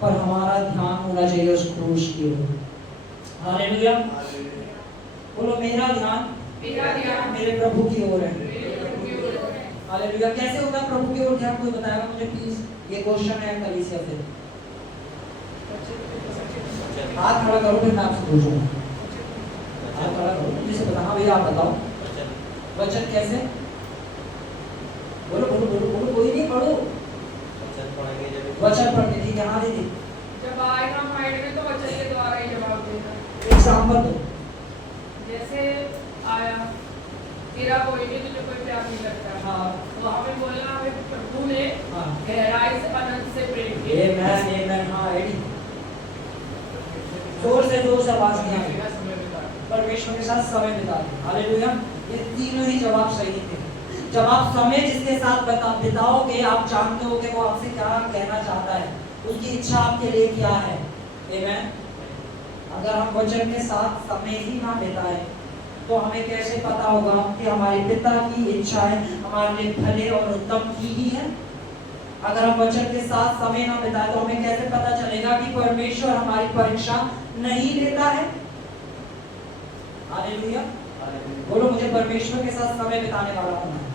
पर हमारा ध्यान होना चाहिए उस क्रूस की ओर। हालेलुया। बोलो मेरा ध्यान मेरे प्रभु की ओर है। हालेलुया। कैसे होगा प्रभु की ओर ध्यान, कोई बताएगा मुझे प्लीज? ये क्वेश्चन है कलीसिया से। हाथ खड़ा करो फिर मैं आपसे पूछूंगा। हाथ खड़ा करो, जिसे पता, हाँ भैया आप बताओ वचन कैसे? बोलो बोलो बोलो बोलो, कोई नहीं, पढ़ो वचन पढ़ के। ठीक है, हाँ दीदी। जब आएगा माइंड में तो वचन के द्वारा ही जवाब देना। एग्जांपल दो। जैसे आया तेरा कोई नहीं, तुझे कोई प्यार नहीं करता, हाँ, तो हमें बोलना, हमें प्रभु ने हाँ, गहराई से अनंत से प्रेम किया। आमेन। हाँ एडी जोर से आवाज नहीं आ परमेश्वर के साथ समय बिता। हालेलुया। ये तीनों ही जवाब सही थे। जब आप समय जिसके साथ बिताओगे, आप जानते हो कि वो आपसे क्या कहना चाहता है, उसकी इच्छा आपके लिए क्या है। आमेन। अगर हम वचन के साथ समय ही ना बिताए तो हमें कैसे पता होगा कि हमारे पिता की इच्छाएं हमारे लिए भले और उत्तम ही है। अगर हम वचन के साथ समय ना बिताए तो हमें कैसे पता चलेगा कि परमेश्वर हमारी परीक्षा नहीं लेता है। हालेलुया। बोलो मुझे परमेश्वर के साथ समय बिताने वाला होना है।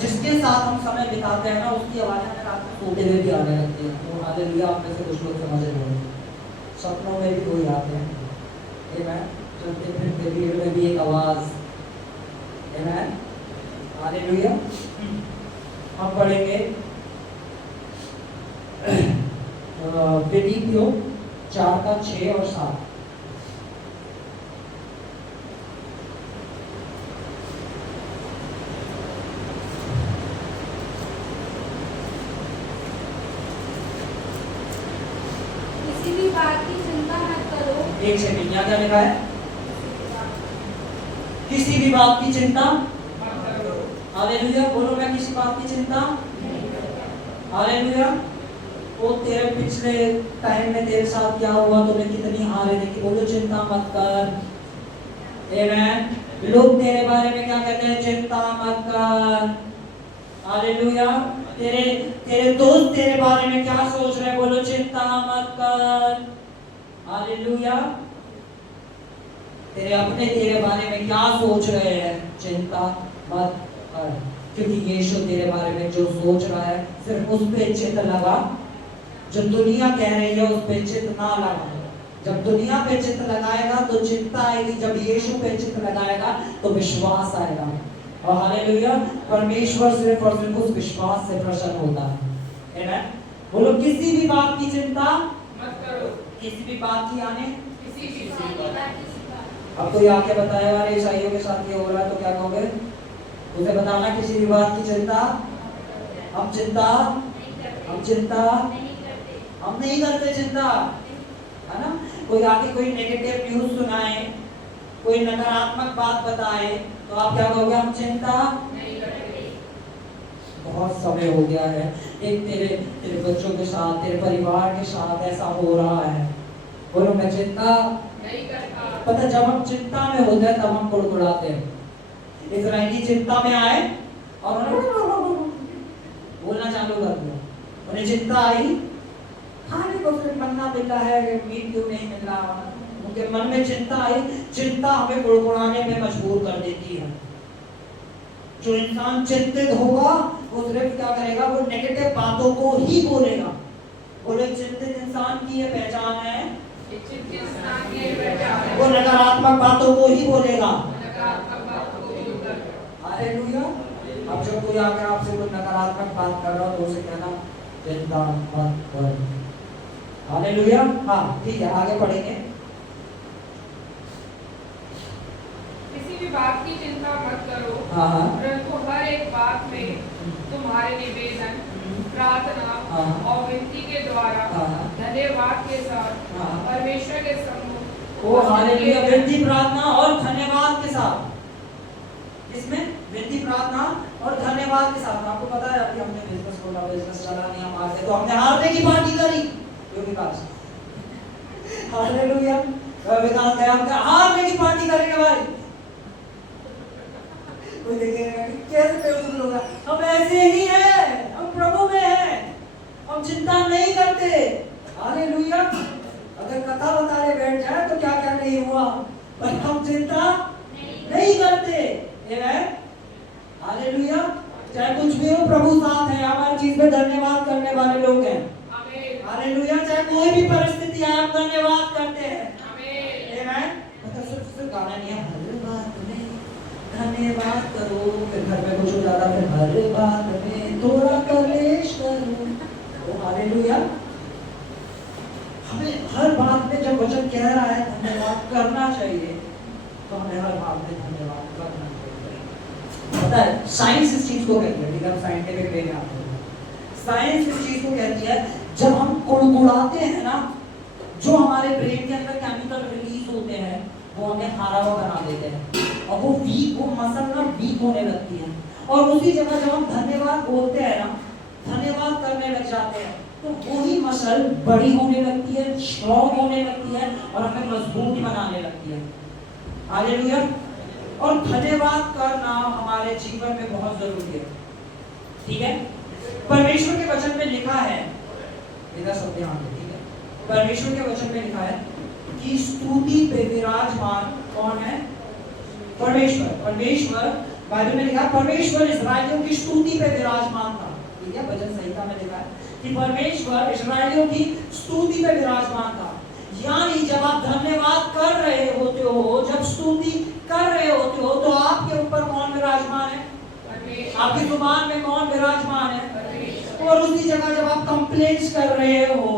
जिसके साथ हम समय बिताते हैं ना, उसकी आवाज़ें हमें रात में सोते हुए भी आने लगती हैं। तो हालेलुया। आप में से कुछ लोग समझ रहे होंगे, सपनों में भी कोई आते हैं। आमेन। चलते फिरते भीड़ में भी एक आवाज़। आमेन। हालेलुया। हम पढ़ेंगे फिलिप्पियों 4:6 और 7। किसी भी बात की चिंता मत करो। एक सेकंड, यहाँ क्या लिखा है? किसी भी बात की चिंता। हालेलुया, बोलो मैं किसी बात की चिंता। हालेलुया। वो तेरे पिछले टाइम में तेरे साथ क्या हुआ, तूने कितनी हारे देखी, बोलो चिंता मत कर। आमेन। लोग तेरे बारे में क्या कहते हैं? चिंता मत कर। हालेलुया। तेरे तेरे दोस्त तेरे बारे में क्या सोच रहे हैं? बोलो चिंता मत कर। हालेलुया। तेरे अपने तेरे बारे में क्या सोच रहे हैं? चिंता मत कर, क्योंकि यीशु तेरे बारे में जो सोच रहा है सिर्फ उस पे चित्त लगा। जो दुनिया कह रही है उस पे चित्त ना लगा। जब दुनिया पे चित्त लगाएगा तो चिंता आएगी, जब यीशु पे चित्त लगाएगा तो विश्वास आएगा। और हालेलुया, परमेश्वर सिर्फ और सिर्फ उस विश्वास से प्रसन्न होता है। आमेन। बोलो किसी भी बात की चिंता मत करो। किसी भी बात की आने। किसी भी अब कोई आके बताएगा अरे ईसाइयों के साथ ये हो रहा है, तो क्या कहोगे? उसे बताना किसी भी बात की चिंता। हम नहीं करते चिंता, है ना? कोई आके कोई नेगेटिव न्यूज सुनाए, कोई नकारात्मक बात बताए, तो आप क्या कहोगे? हम चिंता नहीं करते। बहुत समय हो गया है, एक तेरे बच्चों के साथ, तेरे परिवार के साथ ऐसा हो रहा है, बोलो मैं चिंता नहीं करता। पता, जब हम चिंता में होते हैं तब हम कुड़कुड़ाते हैं। इस्राएली चिंता में आए और बोलना चालू कर दिया। उन्हें चिंता आई, खाने को फिर मन्ना मिला है, मीट क्यों नहीं मिल रहा। उनके मन में चिंता आई। चिंता हमें कुड़कुड़ाने में मजबूर कर देती है। जो इंसान चिंतित होगा वो सिर्फ क्या करेगा? वो नेगेटिव बातों को ही बोलेगा। बोले चिंतित इंसान की ये पहचान है, वो नकारात्मक बातों को ही बोलेगा। हालेलुया। अब जब कोई आकर आपसे कोई नकारात्मक बात कर रहा हो तो उसे कहना चिंता मत कर। हालेलुया। हाँ ठीक है, आगे पढ़ेंगे। किसी भी बात की चिंता मत करो, हाँ परंतु हर एक बात में तुम्हारे निवेदन, प्रार्थना और विनती के द्वारा धन्यवाद के साथ परमेश्वर के सम्मुख। ओ हालेलुया। विनती, प्रार्थना और धन्यवाद के साथ। इसमें विनती, प्रार्थना और धन्यवाद के साथ। आपको पता है अभी हमने बिजनेस खोला, बिजनेस चला नहीं हमारे, तो हमने हारने की पार्टी करी। विकास, हालेलुया। विकास गया, हम हारने की पार्टी करेंगे भाई। कोई देखेगा कैसे बेवकूफ लोग हैं। हम ऐसे ही हैं, हम प्रभु में हैं, हम चिंता नहीं करते। हालेलुया। अगर कथा बता रहे बैठ जाए तो क्या क्या नहीं हुआ, पर हम चिंता नहीं करते। आमेन। हालेलुया। चाहे कुछ भी हो, प्रभु साथ है। हमारी चीज में धन्यवाद करने वाले लोग हैं। हालेलुया। चाहे कोई भी परिस्थिति आए, हम धन्यवाद करते हैं। आमेन। मतलब सिर्फ गाना नहीं है, हर बात में धन्यवाद करो, फिर घर में कुछ हो जाता है, फिर हर बात में थोड़ा कलेश करो। हालेलुया। हमें हर बात में जब वचन कह रहा है धन्यवाद करना चाहिए, तो हमें हर बात में धन्यवाद करना चाहिए। पता है साइंस इस चीज को कहती है, ठीक है? हम साइंटिफिक वे में आते हैं। साइंस इस चीज को कहती है, जब हम कुड़कुड़ाते हैं ना, जो हमारे ब्रेन के अंदर केमिकल रिलीज होते हैं वो हमें हारा हुआ बना देते हैं, और वो मसल ना वीक होने लगती है। और उसी जगह जब हम धन्यवाद बोलते हैं ना, धन्यवाद करने लग जाते हैं, तो वही मसल बड़ी होने लगती है, स्ट्रॉन्ग होने लगती है और हमें मजबूत बनाने लगती है। हालेलुया। और धन्यवाद करना हमारे जीवन में बहुत जरूरी है, ठीक है? परमेश्वर के वचन में लिखा है, इधर सब ध्यान दें, ठीक है? परमेश्वर के वचन में लिखा है कि स्तुति पे विराजमान कौन है? परमेश्वर। परमेश्वर बाइबल में लिखा है, परमेश्वर इस्राएलियों की स्तुति पे विराजमान था। ठीक है, वचन संहिता में लिखा है कि परमेश्वर इस्राएलियों की स्तुति पे विराजमान था। यानी जब आप धन्यवाद कर रहे होते हो, जब स्तुति कर रहे होते हो, तो आपके ऊपर कौन विराजमान है? आपकी जुबान में कौन विराजमान है? और उसी जगह जब आप कंप्लेंट्स कर रहे हो,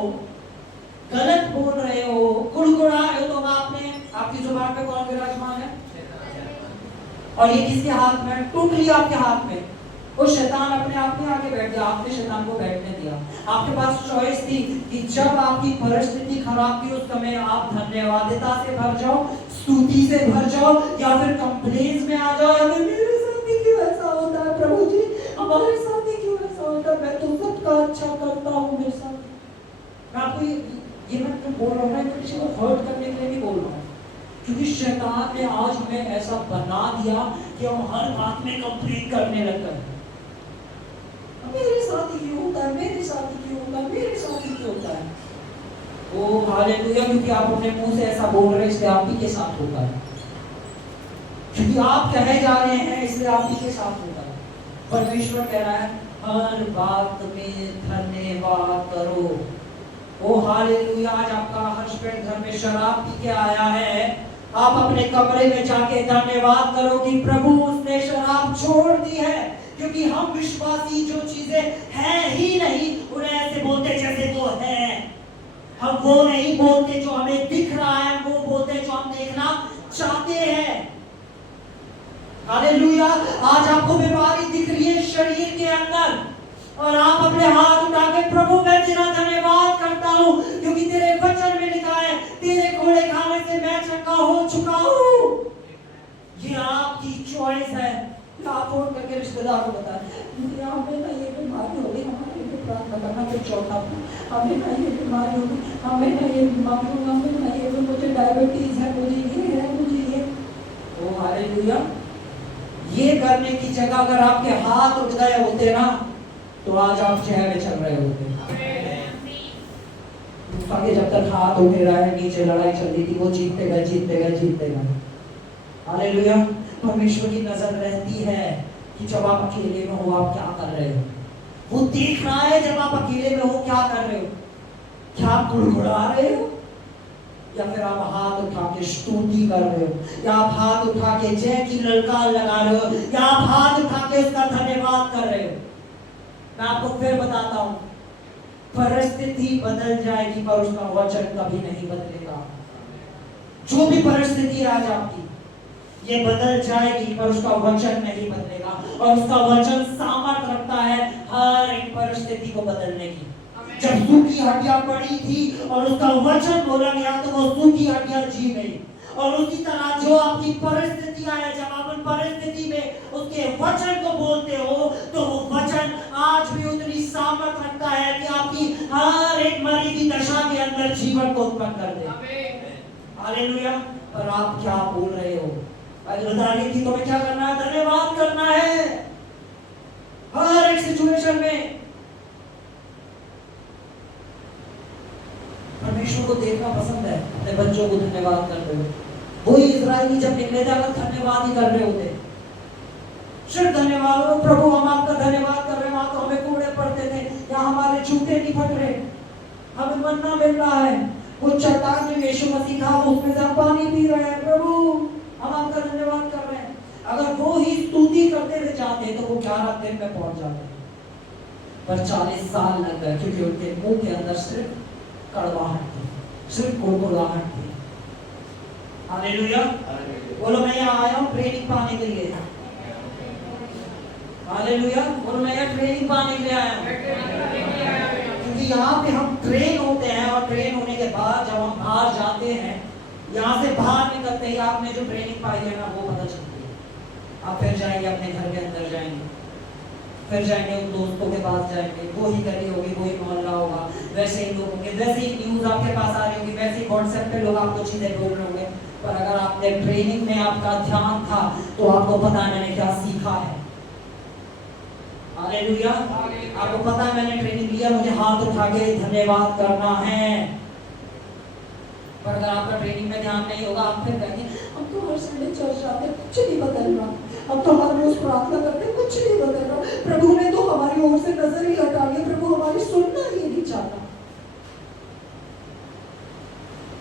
गलत बोल रहे हो, कुड़कुड़ा रहे हो, तो आपकी जुबान पे कौन विराजमान है? और ये किसके हाथ में? टोटली आपके हाथ में। वो शैतान अपने आप में आके बैठ बैठ गया, आपने शैतान को बैठने दिया। आपके पास चॉइस थी कि जब आपकी परिस्थिति खराब थी उस समय आप धन्यवादिता से भर जाओ, स्तुति से भर जाओ, या फिर कंप्लेंट्स में आ जाओ, या फिर मेरे साथ ही क्यों ऐसा होता है प्रभु जी, हमारे साथ ही क्यों ऐसा होता है, मैं तो सबका अच्छा करता हूँ मेरे साथ। मैं आपको ये मैं बोल रहा हूँ ना, किसी को हर्ट करने के लिए नहीं बोल रहा हूँ, क्योंकि शैतान ने आज हमें ऐसा बना दिया कि हम हर बात में कंप्लेंट करने लग गए। मेरे साथ ही क्यों होता है, मेरे साथ ही क्यों होता है, मेरे साथ ही क्यों होता है। ओ हालेलुया, क्योंकि आप अपने मुंह से ऐसा बोल रहे हैं इसलिए आप ही के साथ होता है, क्योंकि आप कहे जा रहे हैं इसलिए आप ही के साथ होता है। परमेश्वर कह रहा है हर बात में धन्यवाद करो। ओ हालेलुया, आज आपका हस्बैंड घर में शराब पी के आया है, आप अपने कमरे में जाके धन्यवाद करो कि प्रभु उसने शराब छोड़ दी है, क्योंकि हम विश्वासी जो चीजें हैं ही नहीं उन्हें ऐसे बोलते जैसे वो है। हम वो नहीं बोलते जो हमें दिख रहा है, वो बोलते जो हम देखना चाहते हैं। हालेलुया, आज आपको बीमारी दिख रही है शरीर के अंदर और आप अपने हाथ उठा के प्रभु मैं तेरा धन्यवाद करता हूँ, क्योंकि तेरे वचन में लिखा है तेरे कोड़े खाने से मैं चंगा हो चुका हूँ। ये आपकी चॉइस है। आप फोन करके रिश्तेदार को बताएं हमें ना ये बीमारी हो गई, हमारे लिए प्रार्थना करना, फिर चौथा हमें ना ये बीमारी हो गई, हमें ना ये बीमारी हो, हमें ना ये, मुझे डायबिटीज है, मुझे ये है, मुझे ये। ओ हालेलुया, ये करने की जगह अगर आपके हाथ उठ गए होते ना तो आज आप जय में चल रहे होते। आगे जब तक हाथ उठे रहा है, नीचे लड़ाई चल रही थी, वो जीतते गए जीतते गए जीतते गए। हालेलुया, परमेश्वर की नजर रहती है कि जब आप अकेले में हो आप क्या कर रहे हो। वो देख रहा है जब आप अकेले में हो क्या कर रहे हो, क्या आप गुड़गुड़ा रहे हो या फिर आप हाथ उठा के स्तुति कर रहे हो, या आप हाथ उठा के जय की ललकार लगा रहे हो, या आप हाथ उठा के उसका धन्यवाद कर रहे हो। मैं आपको फिर बताता हूं, परिस्थिति बदल जाएगी पर उसका वचन कभी नहीं बदलेगा। जो भी परिस्थिति आज आपकी ये बदल जाएगी पर उसका वचन नहीं बदलेगा, और उसका वचन सामर्थ रखता है हर एक परिस्थिति को बदलने की। जब सूखी हड्डियां पड़ी थी और उसका वचन बोला गया तो वो सूखी हड्डियां जी गई। और उसी तरह जो आपकी परिस्थितियां है, जब आप उन परिस्थिति में उसके वचन को बोलते हो तो वो वचन आज भी उतनी सामर्थ रखता है कि आपकी हर एक मरी की दशा के अंदर जीवन को उत्पन्न कर दे। हालेलुया, पर आप क्या बोल रहे हो? बदलानी थी तो मैं क्या करना है? धन्यवाद करना है हर एक सिचुएशन में। परमेश्वर को देखना पसंद है अपने बच्चों को धन्यवाद करते हुए। वही इजरायली जब निकले थे अगर धन्यवाद ही कर रहे होते, सिर्फ धन्यवाद हो प्रभु हम आपका धन्यवाद कर रहे हैं, वहां तो हमें कूड़े पड़ते थे, या हमारे जूते नहीं फट रहे, हमें मन्ना मिल रहा है, वो चट्टान जो यीशु मसीह था उसमें से हम पानी पी रहे हैं, प्रभु हम आपका धन्यवाद कर रहे हैं। अगर वो ही स्तुति करते हुए जाते तो वो 11 दिन में पहुंच जाते, पर 40 साल लग गए क्योंकि उनके मुंह के अंदर सिर्फ कड़वाहट थी, सिर्फ गुड़गुड़ाहट थी। हालेलुया, बोलो मैं यहाँ आया हूँ ट्रेनिंग पाने के लिए। हालेलुया, बोलो मैं यहाँ ट्रेनिंग पाने के लिए आया हूँ, क्योंकि यहाँ पे हम ट्रेन होते हैं और ट्रेन होने के बाद जब हम बाहर जाते हैं, यहाँ से बाहर निकलते ही आपने जो ट्रेनिंग पाई है ना वो पता चलती है। आप फिर जाएंगे अपने घर के अंदर जाएंगे, फिर जाएंगे उन दोस्तों के पास जाएंगे, वो ही गली होगी, वो ही मोहल्ला होगा, वैसे ही लोग होंगे, वैसे ही न्यूज आपके पास आ रही होगी, वैसे ही व्हाट्सएप पे लोग आपको चीजें बोल रहे होंगे। पर अगर आपने ट्रेनिंग में आपका ध्यान था तो आपको पता है मैंने क्या सीखा है। हालेलुया, आपको पता है मैंने ट्रेनिंग लिया, मुझे हाथ उठा के धन्यवाद करना है। पर अगर आपका ट्रेनिंग में ध्यान नहीं होगा, आप फिर कहेंगे हम तो हर संडे चर्च जाते हैं, कुछ नहीं बदल रहा, अब तो हर रोज प्रार्थना करते हैं, कुछ नहीं बदल रहा, प्रभु ने तो हमारी ओर से नजर ही हटा ली, प्रभु हमारी सुनना ही नहीं चाहता।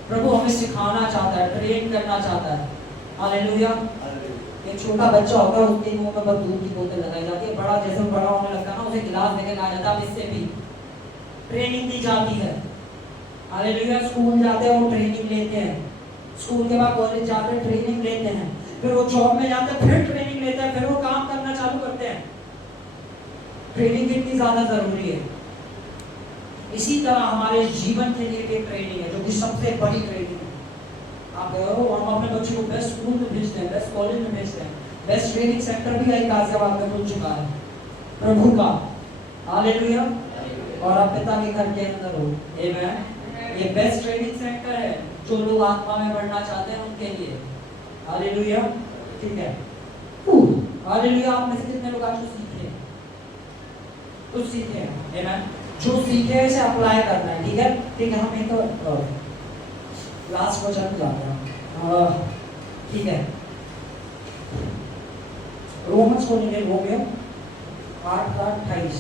प्रभु हमें सिखाना चाहता है, ट्रेन करना चाहता है। हालेलुया, एक छोटा बच्चा होगा उसके मुंह में बस दूध की बोतल लगाई जाती है, बड़ा जैसे बड़ा होने लगता है ना उसे गिलास देके कहा जाता है इससे भी ट्रेनिंग दी जाती है। हालेलुया, स्कूल जाते हैं वो ट्रेनिंग लेते हैं, स्कूल के बाद कॉलेज जाते हैं ट्रेनिंग लेते हैं, फिर वो जॉब में जाते हैं फिर ट्रेनिंग लेते हैं, फिर वो काम करना चालू करते हैं, ट्रेनिंग कितनी ज्यादा जरूरी है। इसी तरह हमारे जीवन के लिए भी ट्रेनिंग है, जो कि सबसे बड़ी ट्रेनिंग है। आप हम अपने बच्चों को बेस्ट स्कूल में भेजते हैं, बेस्ट कॉलेज में भेजते हैं, बेस्ट ट्रेनिंग सेंटर भी एक गाजियाबाद में खुल चुका है प्रभु का। हालेलुया। और आप पिता के घर के अंदर हो, आमेन। ये बेस्ट ट्रेनिंग सेंटर है जो लोग आत्मा में बढ़ना चाहते हैं उनके लिए। हालेलुया। ठीक है। हालेलुया। आप में से कितने लोग आज कुछ सीखे हैं? कुछ सीखे हैं, आमेन। जो सीखे हैं इसे अप्लाई करना है, ठीक है। ठीक है, हम एक लास्ट वचन जाते हैं, ठीक है। रोमन्स को नहीं, रोमियो 8:28।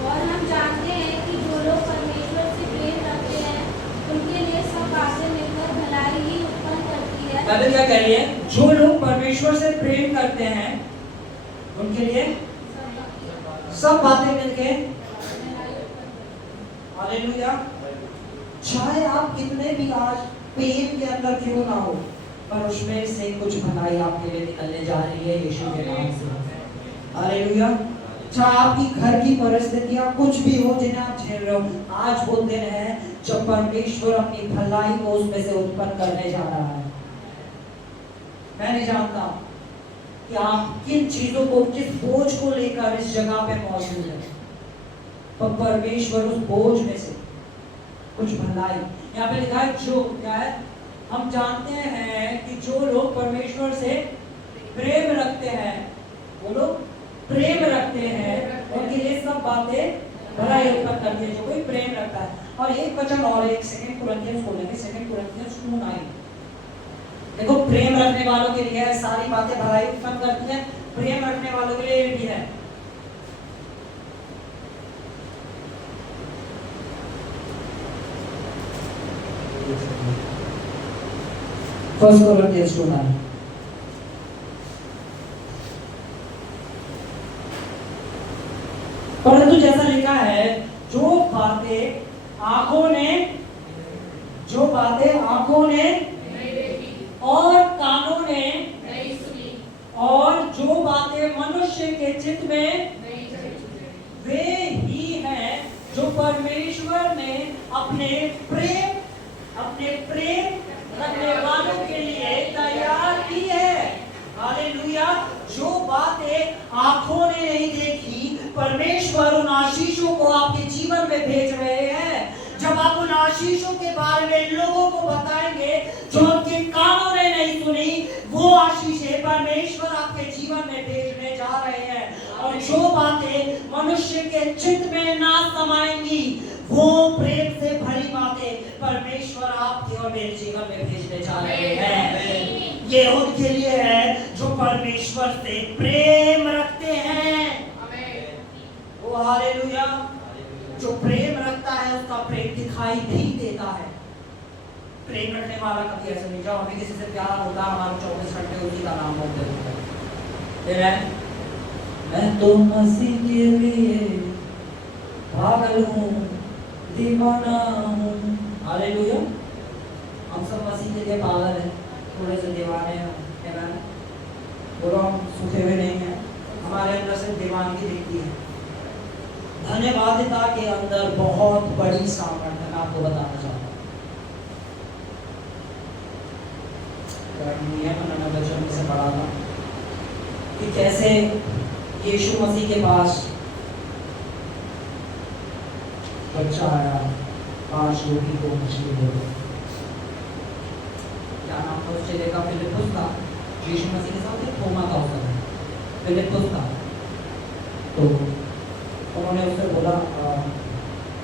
और हम जानते हैं कि जो लोग परमेश्वर से प्रेम रखते हैं उनके लिए सब बातें मिलकर भलाई ही उत्पन्न करती है। बाइबल क्या कह रही है? जो लोग परमेश्वर से प्रेम करते हैं उनके लिए सब बातें मिलके, हालेलुया। चाहे आप कितने भी आज पेन के अंदर क्यों ना हो, पर उसमें से कुछ भलाई आपके लिए निकलने जा रही है यीशु के नाम से। हालेलुया। चाहे आपकी घर की परिस्थितियां कुछ भी हो जिन्हें आप झेल रहे हो, आज वो दिन है जब परमेश्वर अपनी भलाई को उसमें से उत्पन्न करने जा रहा है। मैं नहीं जानता कि आप किन चीजों को, किस बोझ को लेकर इस जगह पे मौजूद है, पर परमेश्वर उस बोझ में से कुछ भलाई, यहाँ पे लिखा है जो क्या है, हम जानते हैं कि जो लोग परमेश्वर से प्रेम रखते हैं, वो लोग प्रेम रखते हैं, उनके लिए सब बातें भलाई उत्पन्न करती है। जो कोई प्रेम रखता है। और एक वचन और, एक 2 कुरिन्थियंस खोलेंगे, 2 कुरिन्थियंस 2:9। देखो, प्रेम रखने वालों के लिए सारी बातें भलाई उत्पन्न करती हैं, प्रेम रखने वालों के लिए भी है। फर्स्ट कोरिन्थियंस 2:9। परंतु जैसा लिखा है, जो बातें आंखों ने और कानों ने नहीं सुनी और जो बातें मनुष्य के चित्त में, नहीं चली, वे ही हैं जो परमेश्वर ने अपने प्रेम रखने वालों के लिए तैयार की है। हालेलुया। जो बातें आंखों ने नहीं देखी, परमेश्वर उन आशीषों को आपके जीवन में भेज रहे हैं। जब आप उन आशीषों के बारे में लोगों को बताएंगे जो उनके कानों ने नहीं सुनी, वो आशीषें परमेश्वर आपके जीवन में भेजने जा रहे हैं। और जो बातें मनुष्य के चित्त में ना समाएंगी, वो प्रेम से भरी बातें परमेश्वर आपके और मेरे जीवन में भेजने जा रहे हैं। ये उनके लिए है जो परमेश्वर से प्रेम रखते हैं। वो हालेलुया। जो प्रेम रखता है उसका प्रेम दिखाई भी देता है। प्रेम रखने वाला कभी ऐसा नहीं, जब हमें किसी से प्यार होता है हमारा 24 घंटे उसी का नाम होते हैं। मैं तो मसीह के लिए पागल हूँ, दीवाना हूँ। हालेलुया। हम सब मसीह के लिए पागल हैं, थोड़े से दीवाने हैं। बोलो, हम सूखे हुए नहीं हैं, हमारे अंदर से दीवानगी दिखती है। धन्यवादिता के अंदर बहुत बड़ी सामर्थ्य है, मैं आपको बताना चाहता हूँ। मैंने बचपन से पढ़ा था कि कैसे यीशु मसीह के पास बच्चा आया, 5 रोटी 2 मछली दे दो। क्या नाम था उस चेले का? फिलिप्पुस था। यीशु मसीह के साथ एक थोमा था उसका, फिलिप्पुस था। तो उन्होंने उससे बोला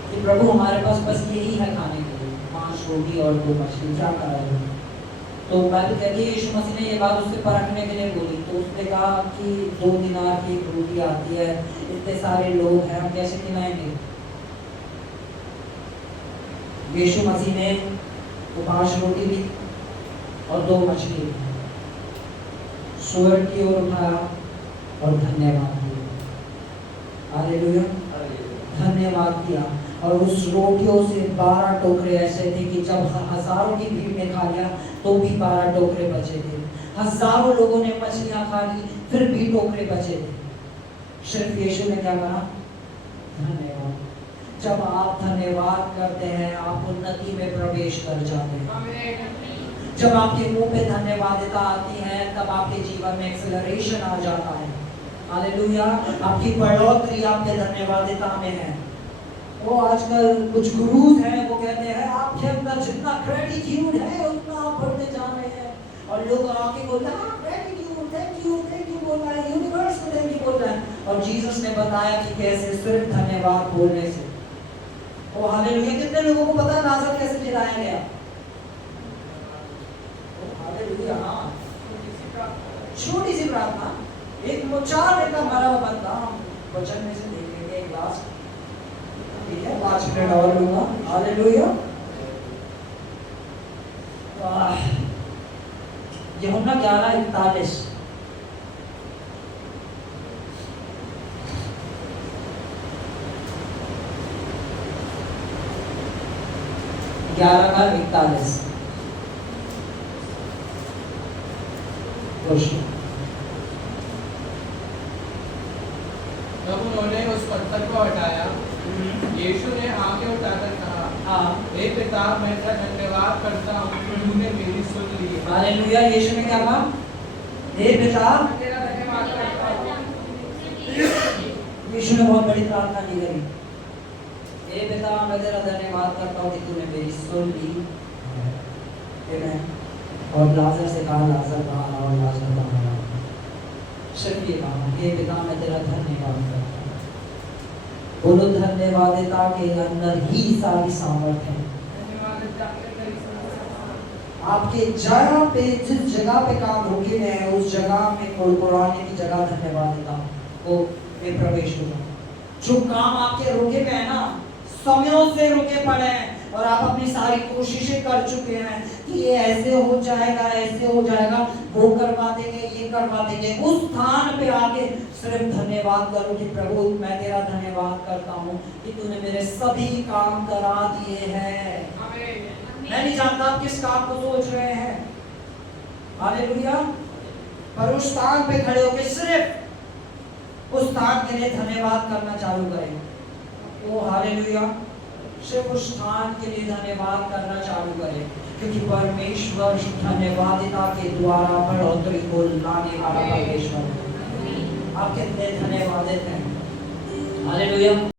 कि प्रभु हमारे पास बस यही है खाने के लिए, 5 रोटी और 2 मछली, क्या कराए? तो बाइबल कहती है यीशु मसीह ने ये बात उससे परखने के लिए बोली। तो उसने कहा कि 2 दिनार की एक रोटी आती है, इतने सारे लोग हैं, हम कैसे खिलाएंगे? यीशु मसीह ने वो 5 रोटी ली और 2 मछली ली, स्वर्ग की ओर उठाया और धन्यवाद दिया। हालेलुया। धन्यवाद दिया। और उस रोटियों से 12 टोकरे ऐसे थे कि जब हजारों की भीड़ ने खा लिया तो भी 12 टोकरे बचे थे। हजारों लोगों ने मछलियां खा ली फिर भी टोकरे बचे थे। सिर्फ यीशु ने क्या कहा? धन्यवाद। जब आप धन्यवाद करते हैं आप उन्नति में प्रवेश कर जाते हैं। जब आपके मुंह पे धन्यवादिता आती है तब आपके जीवन में एक्सेलरेशन आ जाता है। हालेलुया। आपकी बढ़ोतरी आपके धन्यवादिता में है। वो आजकल कुछ गुरुज हैं वो कहते हैं आपके अंदर जितना ग्रेटिट्यूड है उतना आप बढ़ते जा रहे हैं, और लोग आके बोलते हैं ग्रेटिट्यूड थैंक यू बोल रहा है, यूनिवर्स को थैंक यू बोल रहा है। और जीसस ने बताया कि कैसे सिर्फ धन्यवाद बोलने से। ओ हालेलुया। कितने लोगों को पता है नासरत कैसे जिलाया गया? हालेलुया। हाँ, छोटी सी प्रार्थना, एक 4 दिन का मरा हुआ बंदा, हम वचन में से देखेंगे एक लास्ट, ठीक है? 5 मिनट और लूंगा। हालेलुया। यूहन्ना 11:41 11:41 तब उन्होंने उस पत्थर को हटाया। यीशु ने आंखें उठाकर कहा, हे पिता, मैं तेरा धन्यवाद करता हूँ कि तूने मेरी सुन ली। हालेलुया। यीशु ने क्या कहा? हे पिता, तेरा धन्यवाद करता हूँ। यीशु ने बहुत बड़ी प्रार्थना की करी। हे पिता, मैं तेरा धन्यवाद करता हूँ कि तूने मेरी सुन ली। आमीन। और लाजर से कहा लाजर बाहर आओ, लाजर बाहर आओ। सिर्फ ये कहा, हे पिता, मैं तेरा धन्यवाद करता हूँ। बोलो, धन्यवादिता के अंदर ही सारी सामर्थ्य है। आपके जगह पे, जिस जगह पे काम रुके हुए हैं उस जगह में कुड़कुड़ाने की जगह धन्यवादिता को में प्रवेश होगा। जो काम आपके रुके हुए हैं ना, समयों से रुके पड़े हैं और आप अपनी सारी कोशिशें कर चुके हैं कि ये ऐसे हो जाएगा, वो करवा देंगे, ये करवा देंगे, उस स्थान पे आके सिर्फ धन्यवाद करो कि प्रभु मैं तेरा धन्यवाद करता हूँ कि तूने मेरे सभी काम करा दिए हैं। मैं नहीं जानता आप किस काम को सोच रहे हैं। हालेलुया। पर उस स्थान पे खड़े होकर सिर्फ उस स्थान के लिए धन्यवाद करना चालू करें। ओ हालेलुया। सिर्फ उस स्थान के लिए धन्यवाद करना चालू करें, क्योंकि परमेश्वर धन्यवादिता के द्वारा बढ़ोतरी को लाने वाला परमेश्वर। आप कितने धन्यवादित हैं। हालेलुया।